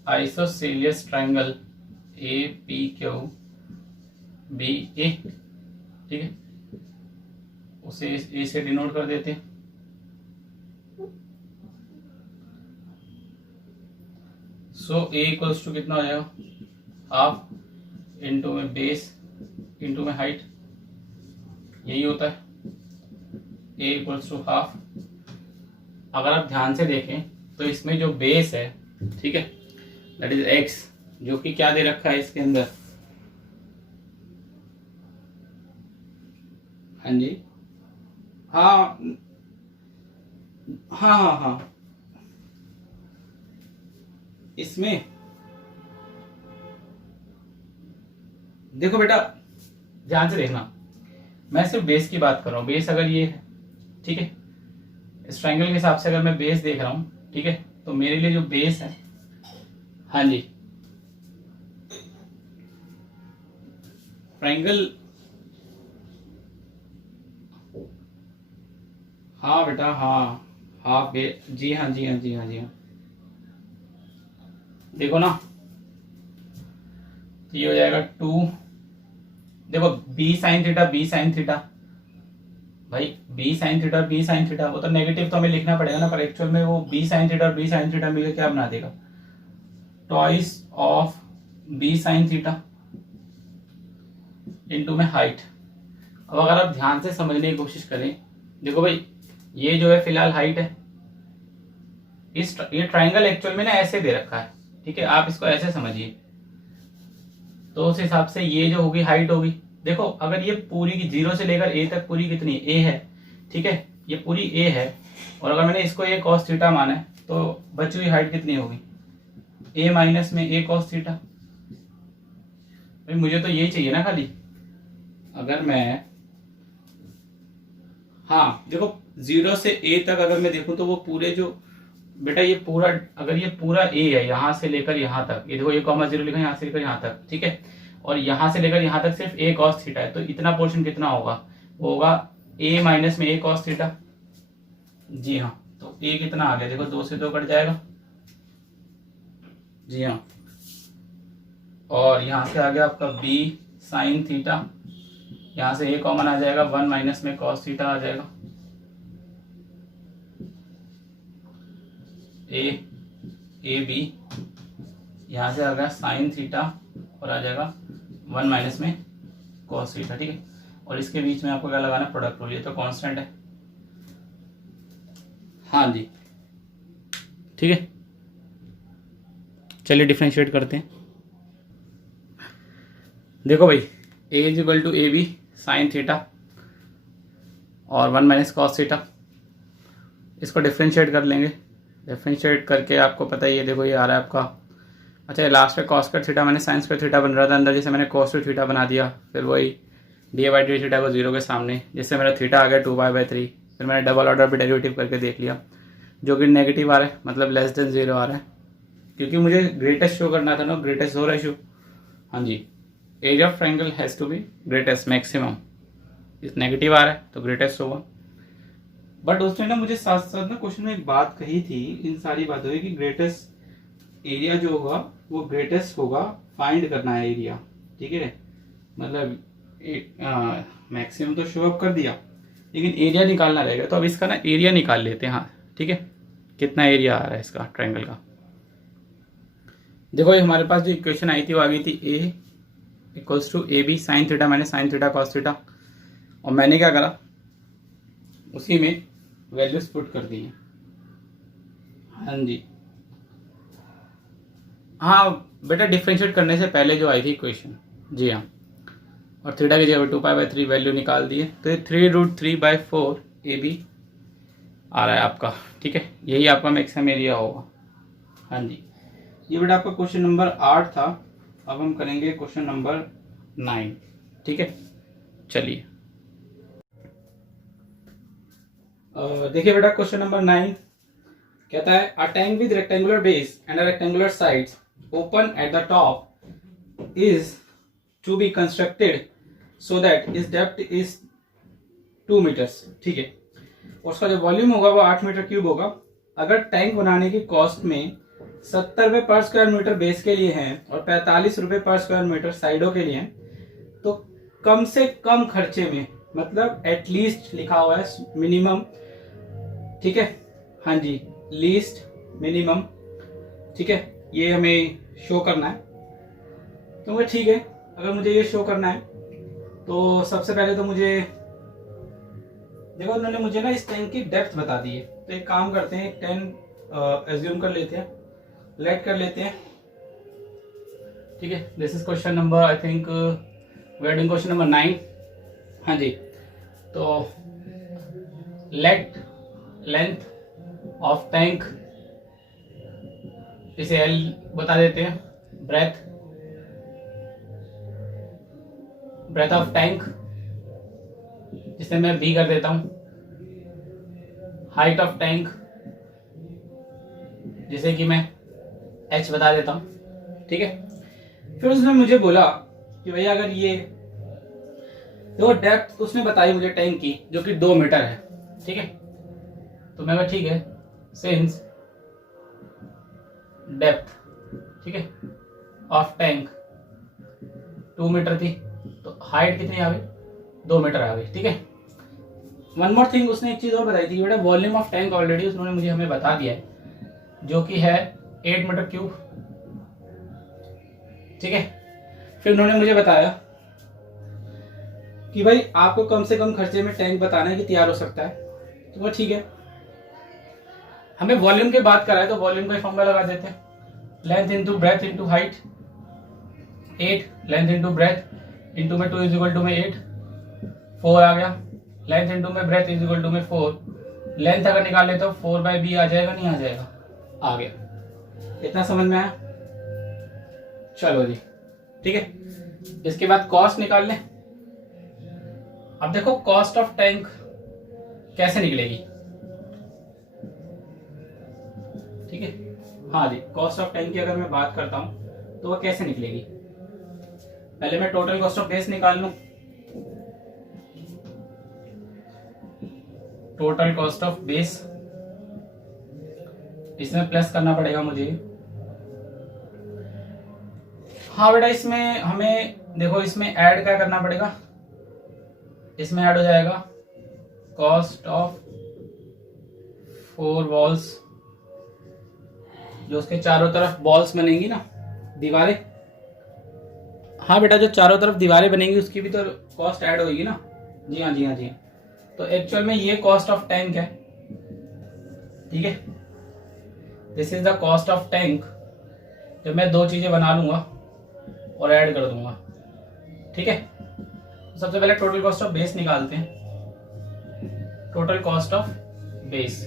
isosceles triangle A P Q be A. ठीक है, उसे ए से डिनोट कर देते हैं। सो ए इक्वल्स टू कितना हो जाएगा, हाफ इंटू में बेस इंटू में हाइट, यही होता है। ए इक्वल्स टू हाफ। अगर आप ध्यान से देखें तो इसमें जो बेस है, ठीक है, दैट इज एक्स, जो कि क्या दे रखा है इसके अंदर। हाँ जी, हाँ हाँ हाँ हाँ, इसमें देखो बेटा ध्यान से देखना, मैं सिर्फ बेस की बात कर रहा हूं। बेस अगर ये है, ठीक है, इस ट्रायंगल के हिसाब से अगर मैं बेस देख रहा हूं, ठीक है, तो मेरे लिए जो बेस है, हाँ जी, ट्रायंगल, हाँ बेटा हाँ, हाफ बेस, जी हाँ जी हाँ जी हाँ जी हाँ। देखो ना, तो ये हो जाएगा 2, देखो b sine theta b sine theta, भाई b sine theta b sine theta, वो तो नेगेटिव तो हमें लिखना पड़ेगा ना, पर एक्चुअल में वो बी साइन थीटा और बी साइन थीटा मिलकर क्या बना देगा, twice of b sine theta into में हाइट। अब अगर आप ध्यान से समझने की कोशिश करें, देखो भाई ये जो है फिलहाल हाइट है, ये ट्राइंगल एक्चुअल में ना ऐसे दे रखा है, ठीक है, आप इसको ऐसे समझिए, तो उस हिसाब से ये जो होगी हाइट होगी। देखो अगर ये पूरी की 0 से लेकर ए तक पूरी कितनी ए है, ठीक है, ये पूरी ए है, और अगर मैंने इसको ए कॉस थीटा माना है, तो बची हुई हाइट कितनी होगी, ए माइनस में ए कॉस थीटा। भाई मुझे तो यही चाहिए ना खाली। अगर मैं, हाँ देखो 0 से ए तक अगर मैं देखूं तो वो पूरे जो बेटा ये पूरा, अगर ये पूरा ए है यहाँ से लेकर यहाँ तक, ये देखो ये कॉमा 0 लिखा है, यहाँ से लेकर यहाँ तक, ठीक है, और यहाँ से लेकर यहाँ तक सिर्फ ए कॉस थीटा है, तो इतना पोर्शन कितना होगा, वो होगा ए माइनस में ए कॉस थीटा। जी हाँ, तो ए कितना आ गया, देखो 2 से 2 कट जाएगा, जी हाँ, और यहाँ से आ गया आपका बी साइन थीटा, यहाँ से ए कॉमन आ जाएगा, 1 माइनस में कॉस थीटा आ जाएगा, ए बी, यहाँ से आ गया साइन थीटा और आ जाएगा 1 माइनस में कॉस थीटा, ठीक है, और इसके बीच में आपको क्या लगाना है, प्रोडक्ट रूल, ये तो कांस्टेंट है। हाँ जी, ठीक है, चलिए डिफरेंशिएट करते हैं। देखो भाई A is equal to a b sine theta और 1 माइनस कॉस थीटा, इसको डिफरेंशिएट कर लेंगे। डिफरेंशिएट करके आपको पता ही है, देखो ये आ रहा है आपका, अच्छा ये लास्ट में कॉस स्क्वायर थीटा मैंने साइन स्क्वायर थीटा बन रहा था अंदर, जैसे मैंने कॉस टू थीटा बना दिया, फिर वही डी बाई डी थीटा को 0 के सामने, जिससे मेरा थीटा आ गया 2π/3। फिर मैंने डबल ऑर्डर पे डेरिवेटिव करके देख लिया, जो कि नेगेटिव आ रहा है, मतलब लेस देन 0 आ रहा है, क्योंकि मुझे ग्रेटेस्ट शो करना था ना, ग्रेटेस्ट हो रेशियो। हाँ जी, area of triangle has to be greatest maximum, इस नेगेटिव आ रहा है तो ग्रेटेस्ट होगा। बट उसने ना मुझे साथ साथ ना क्वेश्चन में एक बात कही थी इन सारी बातों में कि ग्रेटेस्ट एरिया जो होगा वो ग्रेटेस्ट होगा, फाइंड करना है एरिया, ठीक है। मतलब मैक्सिमम तो शो अप कर दिया, लेकिन एरिया निकालना रहेगा। तो अब इसका ना एरिया निकाल लेते हैं, हाँ ठीक है, कितना एरिया आ रहा है इसका ट्रायंगल का। देखो ये हमारे पास जो इक्वेशन आई थी वो आ गई थी A equals to a b sine theta minus sine theta cos theta, और मैंने क्या करा, उसी में वैल्यूज पुट कर दी हैं। हाँ जी, हाँ बेटा डिफरेंशिएट करने से पहले जो आई थी इक्वेशन, जी हाँ, और थीटा की जगह 2π/3 वैल्यू निकाल दिए, तो ये 3√3/4 ए बी आ रहा है आपका, ठीक है, यही आपका मैक्सिमम एरिया होगा। हाँ जी, ये बेटा आपका क्वेश्चन नंबर 8 था। अब हम करेंगे क्वेश्चन नंबर 9, ठीक है। चलिए देखिए बेटा क्वेश्चन नंबर 9 कहता है a tank with rectangular base and rectangular sides open at the top is to be constructed so that its depth is 2 metres, ठीक है। उसका जो वॉल्यूम होगा वो 8 मीटर क्यूब होगा। अगर टैंक बनाने की कॉस्ट में 70 रुपये पर स्क्वायर मीटर बेस के लिए हैं और 45 रुपये पर स्क्वायर मीटर साइडों के लिए हैं, तो कम से कम खर्चे में, मतलब एटलीस्ट लिखा हुआ है मिनिमम, ठीक है। हाँ जी, लीस्ट मिनिमम, ठीक है, ये हमें शो करना है। तो मुझे ठीक है, अगर मुझे ये शो करना है तो सबसे पहले तो मुझे देखो उन्होंने मुझे ना इस टैंक की डेप्थ बता दी है। तो एक काम करते हैं, 10 एज्यूम कर लेते हैं, लेट कर लेते हैं, ठीक है। This is question number I think we are doing question number 9। हाँ जी, तो लेट लेंथ ऑफ टैंक, इसे एल बता देते हैं, ब्रेथ ऑफ टैंक, जिसे मैं बी कर देता हूं, हाइट ऑफ टैंक, जिसे कि मैं एच बता देता हूं, ठीक है। फिर उसने मुझे बोला कि भैया अगर ये तो डेप्थ उसने बताई मुझे टैंक की, जो कि 2 मीटर है, ठीक है। तो मैं कहा ठीक है, सिंस डेप्थ, ठीक है, ऑफ टैंक 2 मीटर थी, तो हाइट कितनी आ गई, 2 मीटर आ गई, ठीक है। वन मोर थिंग, उसने एक चीज और बताई थी, बेटा वॉल्यूम ऑफ टैंक ऑलरेडी उन्होंने मुझे हमें बता दिया है, जो कि है 8 मीटर क्यूब, ठीक है। फिर उन्होंने मुझे बताया कि भाई आपको कम से कम खर्चे में टैंक बताना है कि तैयार हो सकता है। तो वो ठीक है, हमें वॉल्यूम की बात कराए तो वॉल्यूम का फॉर्मूला लगा देते हैं, length into breadth into height, 8 length into breadth into में 2 इज इक्वल टू में 8, 4 आ गया, लेंथ इंटू में ब्रेथ इज इक्वल टू में 4, लेंथ अगर निकाल ले तो 4/b आ जाएगा, नहीं आ जाएगा, आ गया। इतना समझ में आया, चलो जी, ठीक है। इसके बाद कॉस्ट निकाल लें। अब देखो कॉस्ट ऑफ टैंक कैसे निकलेगी, ठीक है। हाँ जी, कॉस्ट ऑफ टैंक की अगर मैं बात करता हूं तो वह कैसे निकलेगी, पहले मैं टोटल कॉस्ट ऑफ बेस निकाल लूं, टोटल कॉस्ट ऑफ बेस, इसमें प्लस करना पड़ेगा मुझे। हाँ बेटा, इसमें हमें देखो, इसमें ऐड क्या करना पड़ेगा, इसमें ऐड हो जाएगा कॉस्ट ऑफ 4 वॉल्स, जो उसके चारों तरफ बॉल्स बनेंगी ना, दीवारें। हाँ बेटा, जो चारों तरफ दीवारें बनेंगी उसकी भी तो कॉस्ट ऐड होगी ना। जी हाँ, जी हाँ, जी हाँ। तो एक्चुअल में ये कॉस्ट ऑफ टैंक है, ठीक है। This is the cost of tank, जब मैं 2 चीजें बना लूंगा और ऐड कर दूंगा, ठीक है। सबसे पहले टोटल कॉस्ट ऑफ बेस निकालते हैं। टोटल कॉस्ट ऑफ बेस,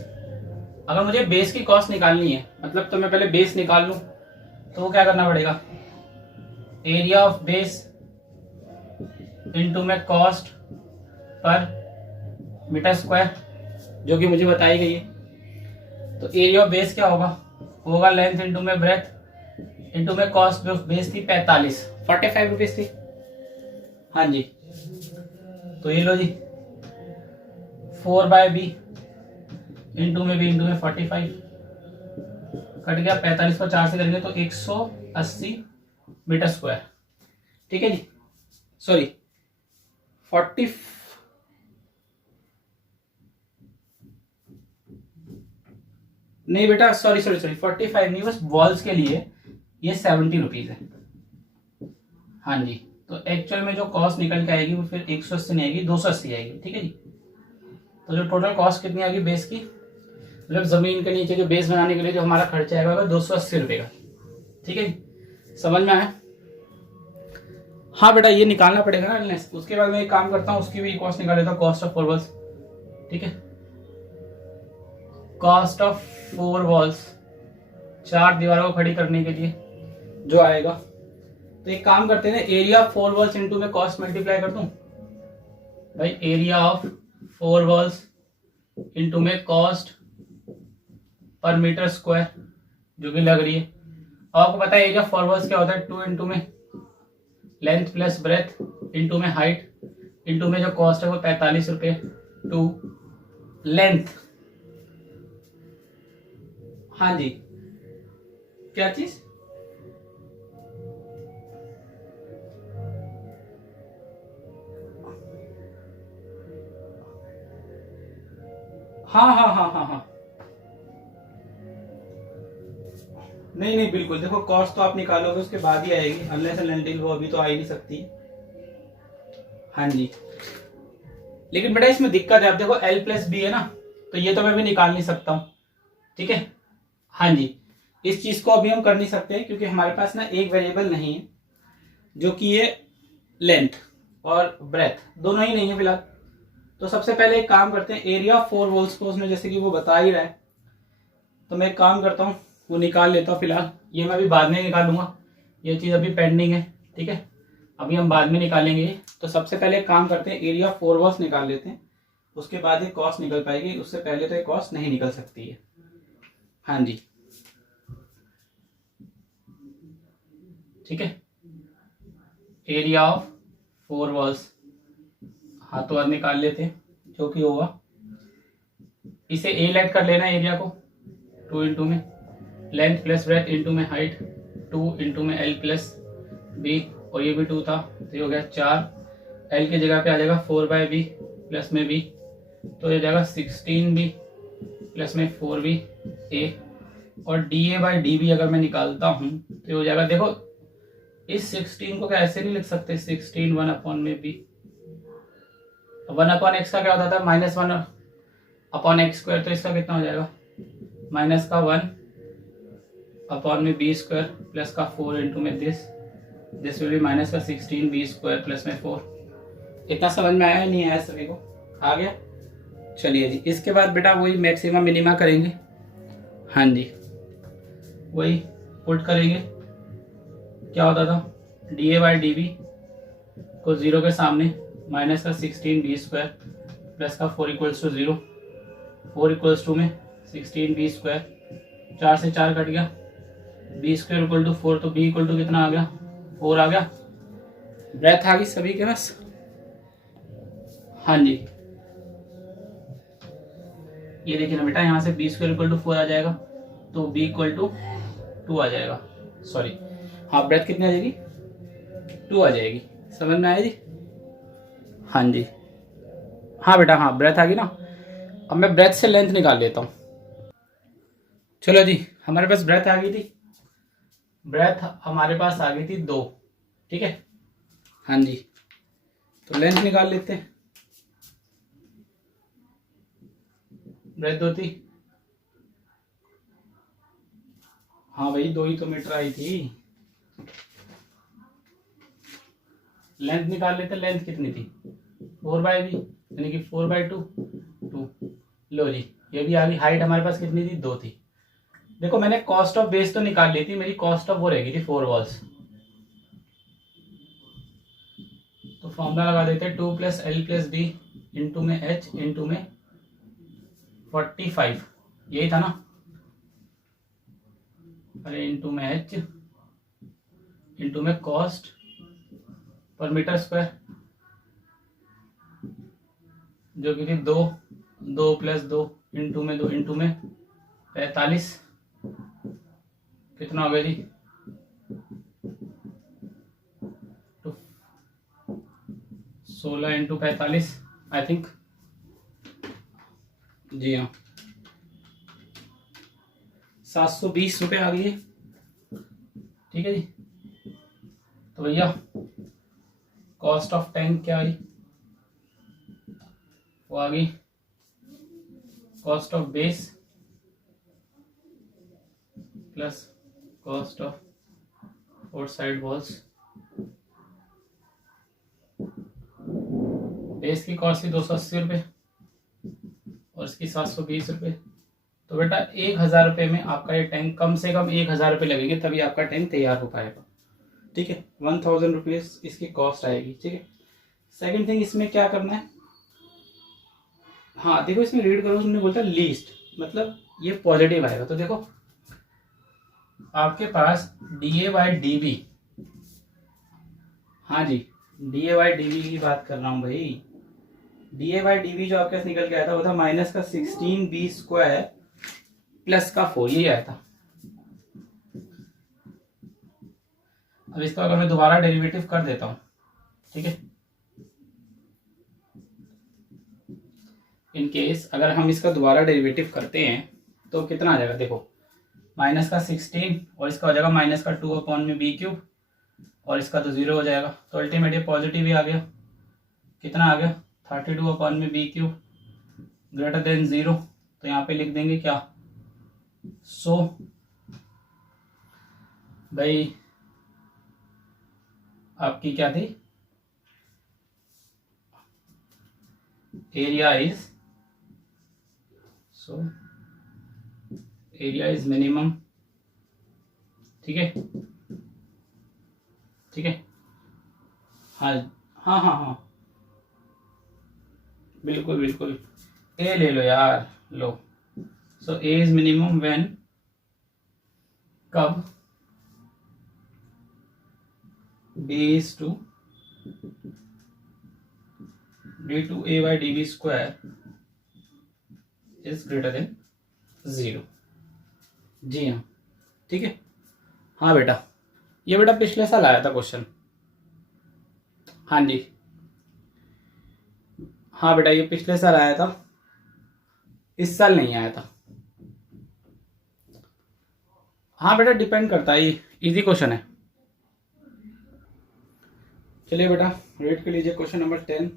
अगर मुझे बेस की कॉस्ट निकालनी है, मतलब तो मैं पहले बेस निकाल लूं, तो वो क्या करना पड़ेगा, एरिया ऑफ बेस इंटू में कॉस्ट पर मीटर स्क्वायर जो कि मुझे बताई गई है। तो एरिया ऑफ बेस क्या होगा लेंथ इंटू में ब्रेथ इंटू में कॉस्ट ऑफ बेस थी 45 रुपीज थी। हाँ जी, तो ये लो जी 4/b इंटू में 45 कट गया, 45 को 4 से करेंगे तो 180 मीटर स्क्वायर। ठीक है जी, सॉरी 40 नहीं बेटा, सॉरी 45 नहीं, बस वॉल्स के लिए ये 70 रुपीज है। हाँ जी, तो एक्चुअल में जो कॉस्ट निकल के आएगी वो फिर 180 नहीं आएगी, 280 आएगी। ठीक है जी, तो जो टोटल कॉस्ट कितनी आएगी बेस की, मतलब जमीन के नीचे जो बेस बनाने के लिए जो हमारा खर्चा आएगा 280 रुपये का। ठीक है जी, समझ में आया? हाँ बेटा, ये निकालना पड़ेगा ना। उसके बाद मैं एक काम करता हूँ, उसकी भी कॉस्ट निकाल लेता हूँ, कॉस्ट ऑफ 4 वॉल्स। ठीक है, कॉस्ट ऑफ 4 वॉल्स, 4 दीवारों को खड़ी करने के लिए जो आएगा, तो एक काम करते हैं, एरिया ऑफ 4 वॉल्स इंटू में कॉस्ट मल्टीप्लाई कर दूं भाई। एरिया ऑफ 4 वॉल्स इंटू में कॉस्ट पर मीटर स्क्वायर जो कि लग रही है। आपको पता है एरिया 4 वॉल्स क्या होता है, 2 इंटू में लेंथ प्लस ब्रेथ इंटू में हाइट इंटू में जो कॉस्ट है वो 45 रुपये टू लेंथ। हाँ जी, क्या चीज? हाँ, नहीं बिल्कुल, देखो कॉस्ट तो आप निकालोगे उसके बाद ही आएगी, अनलेस एंड अनटिल वो अभी तो आ ही नहीं सकती। हाँ जी, लेकिन बेटा इसमें दिक्कत है, अब देखो L प्लस बी है ना, तो ये तो मैं भी निकाल नहीं सकता हूँ। ठीक है, हाँ जी, इस चीज को अभी हम कर नहीं सकते क्योंकि हमारे पास ना एक वेरिएबल नहीं है जो कि ये लेंथ और ब्रेथ दोनों ही नहीं है फिलहाल। तो सबसे पहले एक काम करते हैं, एरिया ऑफ 4 वॉल्स को उसमें जैसे कि वो बता ही रहा है, तो मैं एक काम करता हूँ वो निकाल लेता हूँ। फिलहाल ये मैं अभी बाद में निकालूंगा, ये चीज़ अभी पेंडिंग है। ठीक है, अभी हम बाद में निकालेंगे। तो सबसे पहले एक काम करते हैं, एरिया ऑफ 4 वॉल्स निकाल लेते हैं, उसके बाद ये कॉस्ट निकल पाएगी, उससे पहले तो ये कॉस्ट नहीं निकल सकती है। हाँ जी, ठीक है, एरिया ऑफ 4 वॉल्स हाथों हाथ निकाल लेते हैं, जो कि होगा, इसे ए लेट कर लेना एरिया को, 2 इंटू में लेंथ प्लस ब्रेथ इंटू में हाइट, 2 इंटू में L प्लस बी, और ये भी 2 था तो ये हो गया 4। L की जगह पे आ जाएगा 4/b प्लस में b, तो ये जाएगा 16b प्लस में 4b a, और da/db अगर मैं निकालता हूँ तो ये हो जाएगा, देखो इस 16 को क्या ऐसे नहीं लिख सकते, 16 1 अपॉन में b, 1 अपॉन एक्स का क्या होता था, -1 अपॉन एक्स स्क्वायर, तो इसका कितना हो जाएगा, माइनस का 1 अपॉन में बी स्क्वायर प्लस का 4 इंटू में दिस विल बी माइनस का 16 बी स्क्वायर प्लस में 4। इतना समझ में आया नहीं आया सभी को? आ गया? चलिए जी, इसके बाद बेटा वही मैक्सिमम मिनिमा करेंगे। हाँ जी, वही पुट करेंगे, क्या होता था, da/db को 0 के सामने माइनस का 16 बी स्क्वायर प्लस का 4 इक्वल्स टू 0, 4 इक्वल्स टू में 16 बी स्क्वायर, 4 से 4 कट गया, बी स्क्वायर इक्वल टू 4, तो बी इक्वल टू कितना आ गया, 4 आ गया। ब्रेथ आ गई सभी के पास? हाँ जी, ये देखिए ना बेटा, यहाँ से बी स्क्वायर इक्वल टू 4 आ जाएगा, तो बी इक्वल टू 2 आ जाएगा, सॉरी हाँ, ब्रेथ कितनी आ जाएगी, 2 आ जाएगी। समझ में आया जी? हाँ जी, हाँ बेटा, हाँ ब्रेथ आ गई ना। अब मैं ब्रेथ से लेंथ निकाल लेता हूँ। चलो जी, हमारे पास ब्रेथ आ गई थी, ब्रेथ हमारे पास आ गई थी 2। ठीक है, हाँ जी, तो लेंथ निकाल लेते हैं। ब्रेथ 2 थी, हाँ भाई 2 ही तो मीटर आई थी। लेंथ निकाल लेते, लेंथ कितनी थी, 4/b यानी कि 4/2 2। लो जी, ये भी आ गई। हाइट हमारे पास कितनी थी, 2 थी। देखो मैंने कॉस्ट ऑफ बेस तो निकाल ली थी, मेरी कॉस्ट ऑफ वो रहेगी थी 4 वॉल्स, तो तो फॉर्मूला लगा देते हैं 2 + L + B इंटू में H इंटू में 45, यही था ना, अरे इंटू में H इंटू में कॉस्ट पर मीटर स्क्वायर, जो कि थी 2 + 2 इंटू में 2 इंटू में 45, कितना हो गया जी, तो 16 इंटू 45 आई थिंक, जी हाँ 720 रुपये आ गई है। ठीक है जी, तो भैया कॉस्ट ऑफ टैंक क्या आई, वो आ गई cost of base plus cost of outside walls. Base की कॉस्ट थी 280 रुपये और इसकी 720 रुपये, तो बेटा 1000 रुपये में आपका ये टैंक, कम से कम 1000 रुपये लगेंगे तभी आपका टैंक तैयार हो पाएगा। ठीक है, 1000 रुपीज इसकी कॉस्ट आएगी। ठीक है, सेकंड थिंग इसमें क्या करना है, हाँ देखो इसमें रीड करो, उसने बोलता लीस्ट, मतलब ये पॉजिटिव आएगा। तो देखो आपके पास DA/DB, हाँ जी DA/DB की बात कर रहा हूँ भाई, DA/DB जो आपके पास निकल के आया था वो था -16B² प्लस का 4, यही आया था। अब इसका अगर मैं दोबारा डेरिवेटिव कर देता हूं, ठीक है, इन केस अगर हम इसका दोबारा डेरिवेटिव करते हैं तो कितना आ जाएगा, देखो -16 और इसका हो जाएगा -2/B³ और इसका तो 0 हो जाएगा, तो अल्टीमेट ये पॉजिटिव ही आ गया। कितना आ गया 32/B³ ग्रेटर देन 0, तो यहाँ पे लिख देंगे क्या, सो भाई आपकी क्या थी, area is, so area is minimum. ठीक है, ठीक है, हाँ हाँ हाँ हाँ बिल्कुल बिल्कुल, ए ले लो यार, लो, सो ए इज मिनिमम व्हेन, कब, B is to D2A/DB² is greater than 0। जी हाँ, ठीक है, हाँ बेटा ये बेटा पिछले साल आया था क्वेश्चन, हाँ जी हाँ बेटा ये पिछले साल आया था, इस साल नहीं आया था। हाँ बेटा डिपेंड करता है, इजी क्वेश्चन है। चलिए बेटा रीड कर लीजिए क्वेश्चन नंबर 10।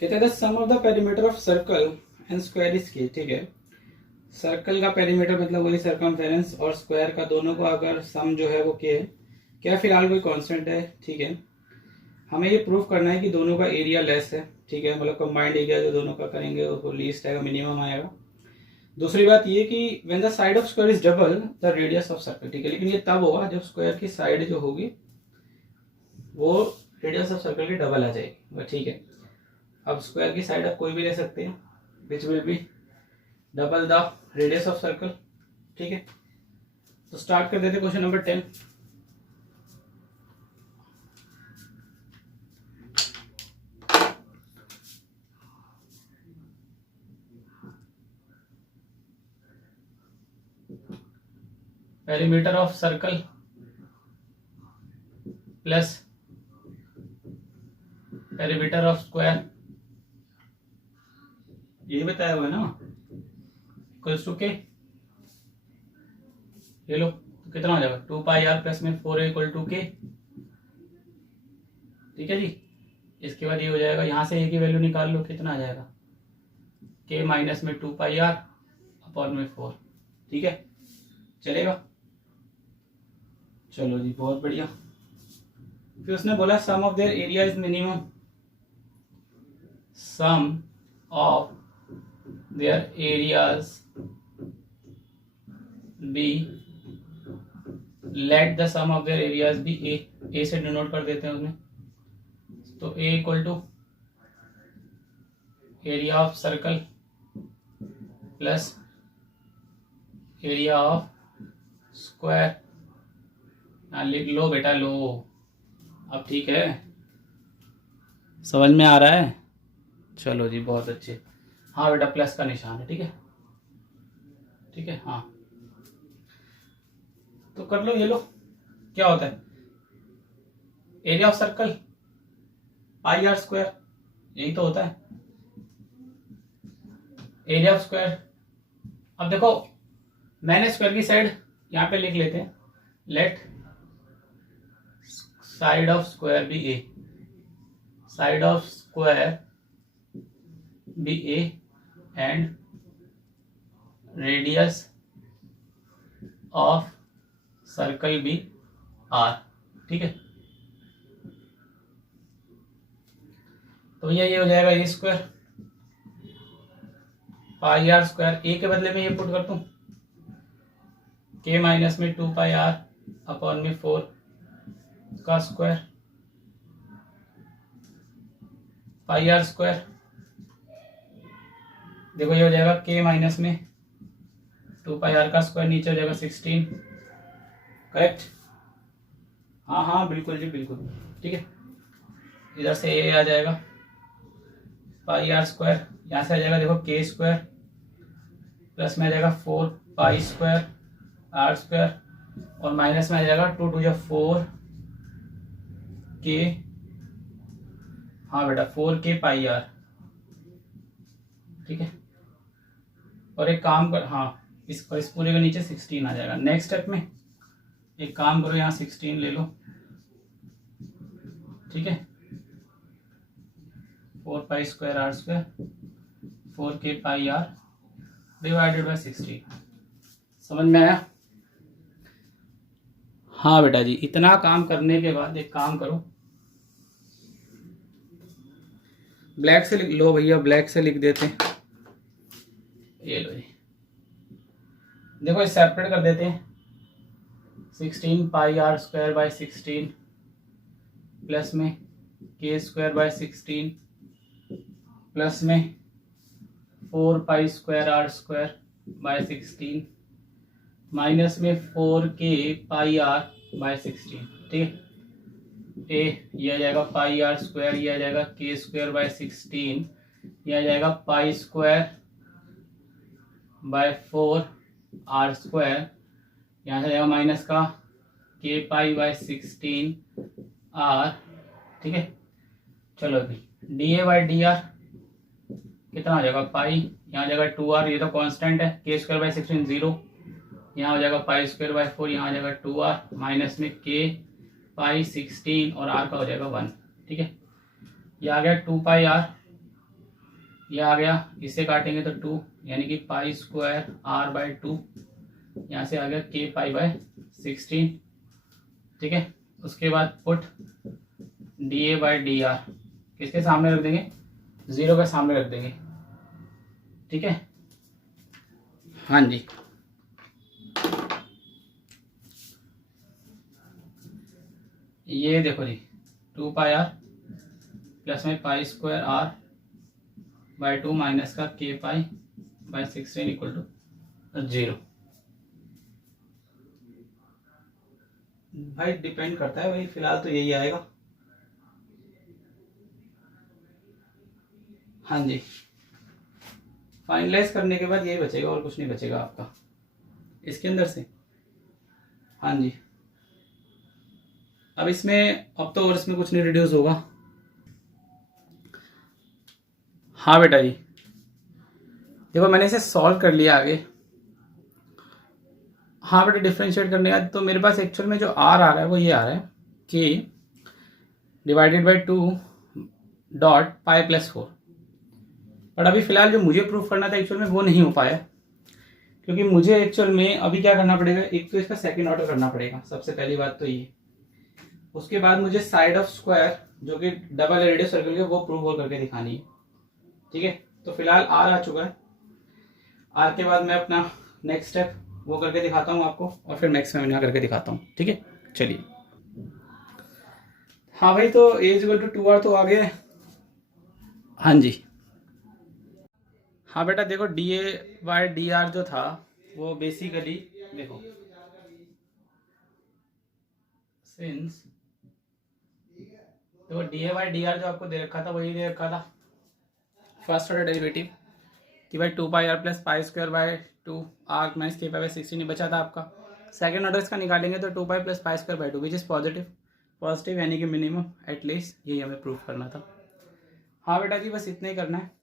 कहते हैं the sum of the perimeter of circle and square is k. ठीक है, सर्कल का पेरीमीटर मतलब वही सर्कमफेरेंस, और स्क्वायर का दोनों को अगर सम जो है वो के है, क्या फिलहाल कोई कांस्टेंट है। ठीक है, हमें ये प्रूफ करना है कि दोनों का एरिया लेस है। ठीक है, मतलब कंबाइंड एरिया जो दोनों का करेंगे वो लीस्ट आएगा, मिनिमम आएगा। दूसरी बात ये कि when the side of square is double the radius of circle. ठीक है, लेकिन ये तब होगा जब स्क्वायर की साइड जो होगी वो रेडियस ऑफ सर्कल की डबल आ जाएगी। ठीक है, अब स्क्वायर की साइड आप कोई भी ले सकते हैं which will be double the radius of circle. ठीक है, तो स्टार्ट कर देते question number 10। Perimeter of circle plus perimeter of square, ये बताया हुआ है ना, इक्वल्स टू के। ये लो तो कितना हो जाएगा 2πr प्लस में 4a इक्वल टू के। ठीक है जी, इसके बाद ये हो जाएगा, यहां से a की वैल्यू निकाल लो, कितना आ जाएगा k माइनस में 2πr अपॉन में 4। ठीक है, चलेगा, चलो जी बहुत बढ़िया। फिर उसने बोला sum of their area is minimum, sum of their areas be, let the sum of their areas be A से डिनोट कर देते हैं उसने, तो A equal to area of circle plus area of square. लिख लो बेटा, लो। अब ठीक है, समझ में आ रहा है? चलो जी, बहुत अच्छे। हाँ बेटा, प्लस का निशान है, ठीक है, ठीक है। हाँ, तो कर लो, ये लो। क्या होता है? Area of circle pi r square, यही तो होता है एरिया ऑफ स्क्वायर। अब देखो, मैंने स्क्वायर की साइड यहां पे लिख लेते हैं। Let side of square be a, side of square be a and radius of circle be r, ठीक है। तो ये हो जाएगा a square pi r square. A के बदले में ये पुट कर दूं, के माइनस में 2 पाई आर अपॉन में 4 का स्क्वायर पाई आर स्क्वायर। देखो ये हो जाएगा के माइनस में 2 पाई आर का स्क्वायर, नीचे हो जाएगा 16, करेक्ट? हाँ हाँ बिल्कुल जी, बिल्कुल, ठीक है। इधर से ए आ जाएगा पाई आर स्क्वायर, यहाँ से आ जाएगा देखो के स्क्वायर प्लस में आ जाएगा 4 पाई स्क्वायर आर स्क्वायर और माइनस में आ जाएगा 2 टू 4 के, हाँ बेटा 4 के पाई आर, ठीक है। और एक काम कर, हाँ इस पूरे के नीचे 16 आ जाएगा। नेक्स्ट स्टेप में एक काम करो, यहाँ 16 ले लो, ठीक है। 4 पाई स्क्वायर आर स्क्वायर 4 के पाई आर डिवाइडेड बाय 16। समझ में आया? हाँ बेटा जी, इतना काम करने के बाद एक काम करो, ब्लैक से लिख लो भैया, ब्लैक से लिख देते हैं। ये लो जी, देखो इसे सेपरेट कर देते हैं। 16 pi r square by 16 plus में के स्क्वायर बाय 16 प्लस में 4 pi square r square by 16 minus में 4 के पाई आर बाय 16, ठीक है। ये आ जाएगा पाई आर स्क्वायर, ये आ जाएगा के स्क्वायर बाय 16, ये आ जाएगा pi square by 4 r square, यहाँ से आ जाएगा माइनस का के पाई बाय 16 आर, ठीक है। चलो अभी D A by D R कितना हो जाएगा पाई, यहाँ जाएगा 2r, ये तो कांस्टेंट है, के स्क्वायर बाय 16 0, यहाँ हो जाएगा पाई स्क्वायर बाय 4, यहाँ हो जाएगा 2r माइनस में के पाई 16 और r का हो जाएगा 1, ठीक है। ये आ गया 2 पाई r, ये आ गया, इसे काटेंगे तो 2 यानी कि पाई स्क्वायर r बाय 2, यहाँ से आ गया के पाई बाय 16, ठीक है। उसके बाद put D A by D R किसके सामने रख देंगे, 0 के सामने रख देंगे, ठीक है। हाँ जी, ये देखो जी 2 पाई आर प्लस में pi square r by 2 minus का k pi bye 16 equal to 0। भाई डिपेंड करता है भाई, फिलहाल तो यही आएगा। हाँ जी, फाइनलाइज करने के बाद यही बचेगा और कुछ नहीं बचेगा आपका इसके अंदर से। हाँ जी, अब इसमें अब तो और इसमें कुछ नहीं रिड्यूस होगा। हाँ बेटा जी, देखो मैंने इसे सॉल्व कर लिया आगे। हाँ बेटा, डिफ्रेंशिएट करने का तो मेरे पास एक्चुअल में जो आर आ रहा है वो ये आ रहा है कि divided by 2 dot pi plus 4। But अभी फिलहाल जो मुझे प्रूफ करना था एक्चुअल में वो नहीं हो पाया, क्योंकि मुझे एक्चुअल में अभी क्या करना पड़ेगा, एक तो इसका सेकंड ऑर्डर करना पड़ेगा, सबसे पहली बात तो ये। उसके बाद मुझे साइड ऑफ स्क्वायर जो कि डबल रेडियस सर्कल है वो प्रूव करके दिखानी है, ठीक है। तो फिलहाल आर आ चुका है, आर के बाद मैं अपना नेक्स्ट स्टेप वो करके दिखाता हूँ आपको और फिर मैक्स में करके दिखाता हूँ, ठीक है। चलिए, हाँ भाई, तो ए इज इक्वल टू 2r तो आ गया है। हाँ जी, हाँ बेटा देखो, d a by d r जो था वो बेसिकली देखो, सिंस देखो d a by d r जो आपको दे रखा था वही दे रखा था फर्स्ट ऑर्डर डेरिवेटिव कि भाई 2 pi r plus pi square by 2 r minus के पाई बाय 16 बचा था आपका। सेकंड ऑर्डर इसका निकालेंगे तो 2 pi plus pi square by 2 which is positive यानी कि मिनिमम एटलीस्ट, यही हमें प्रूफ करना था। हाँ बेटा जी, बस इतना ही करना है।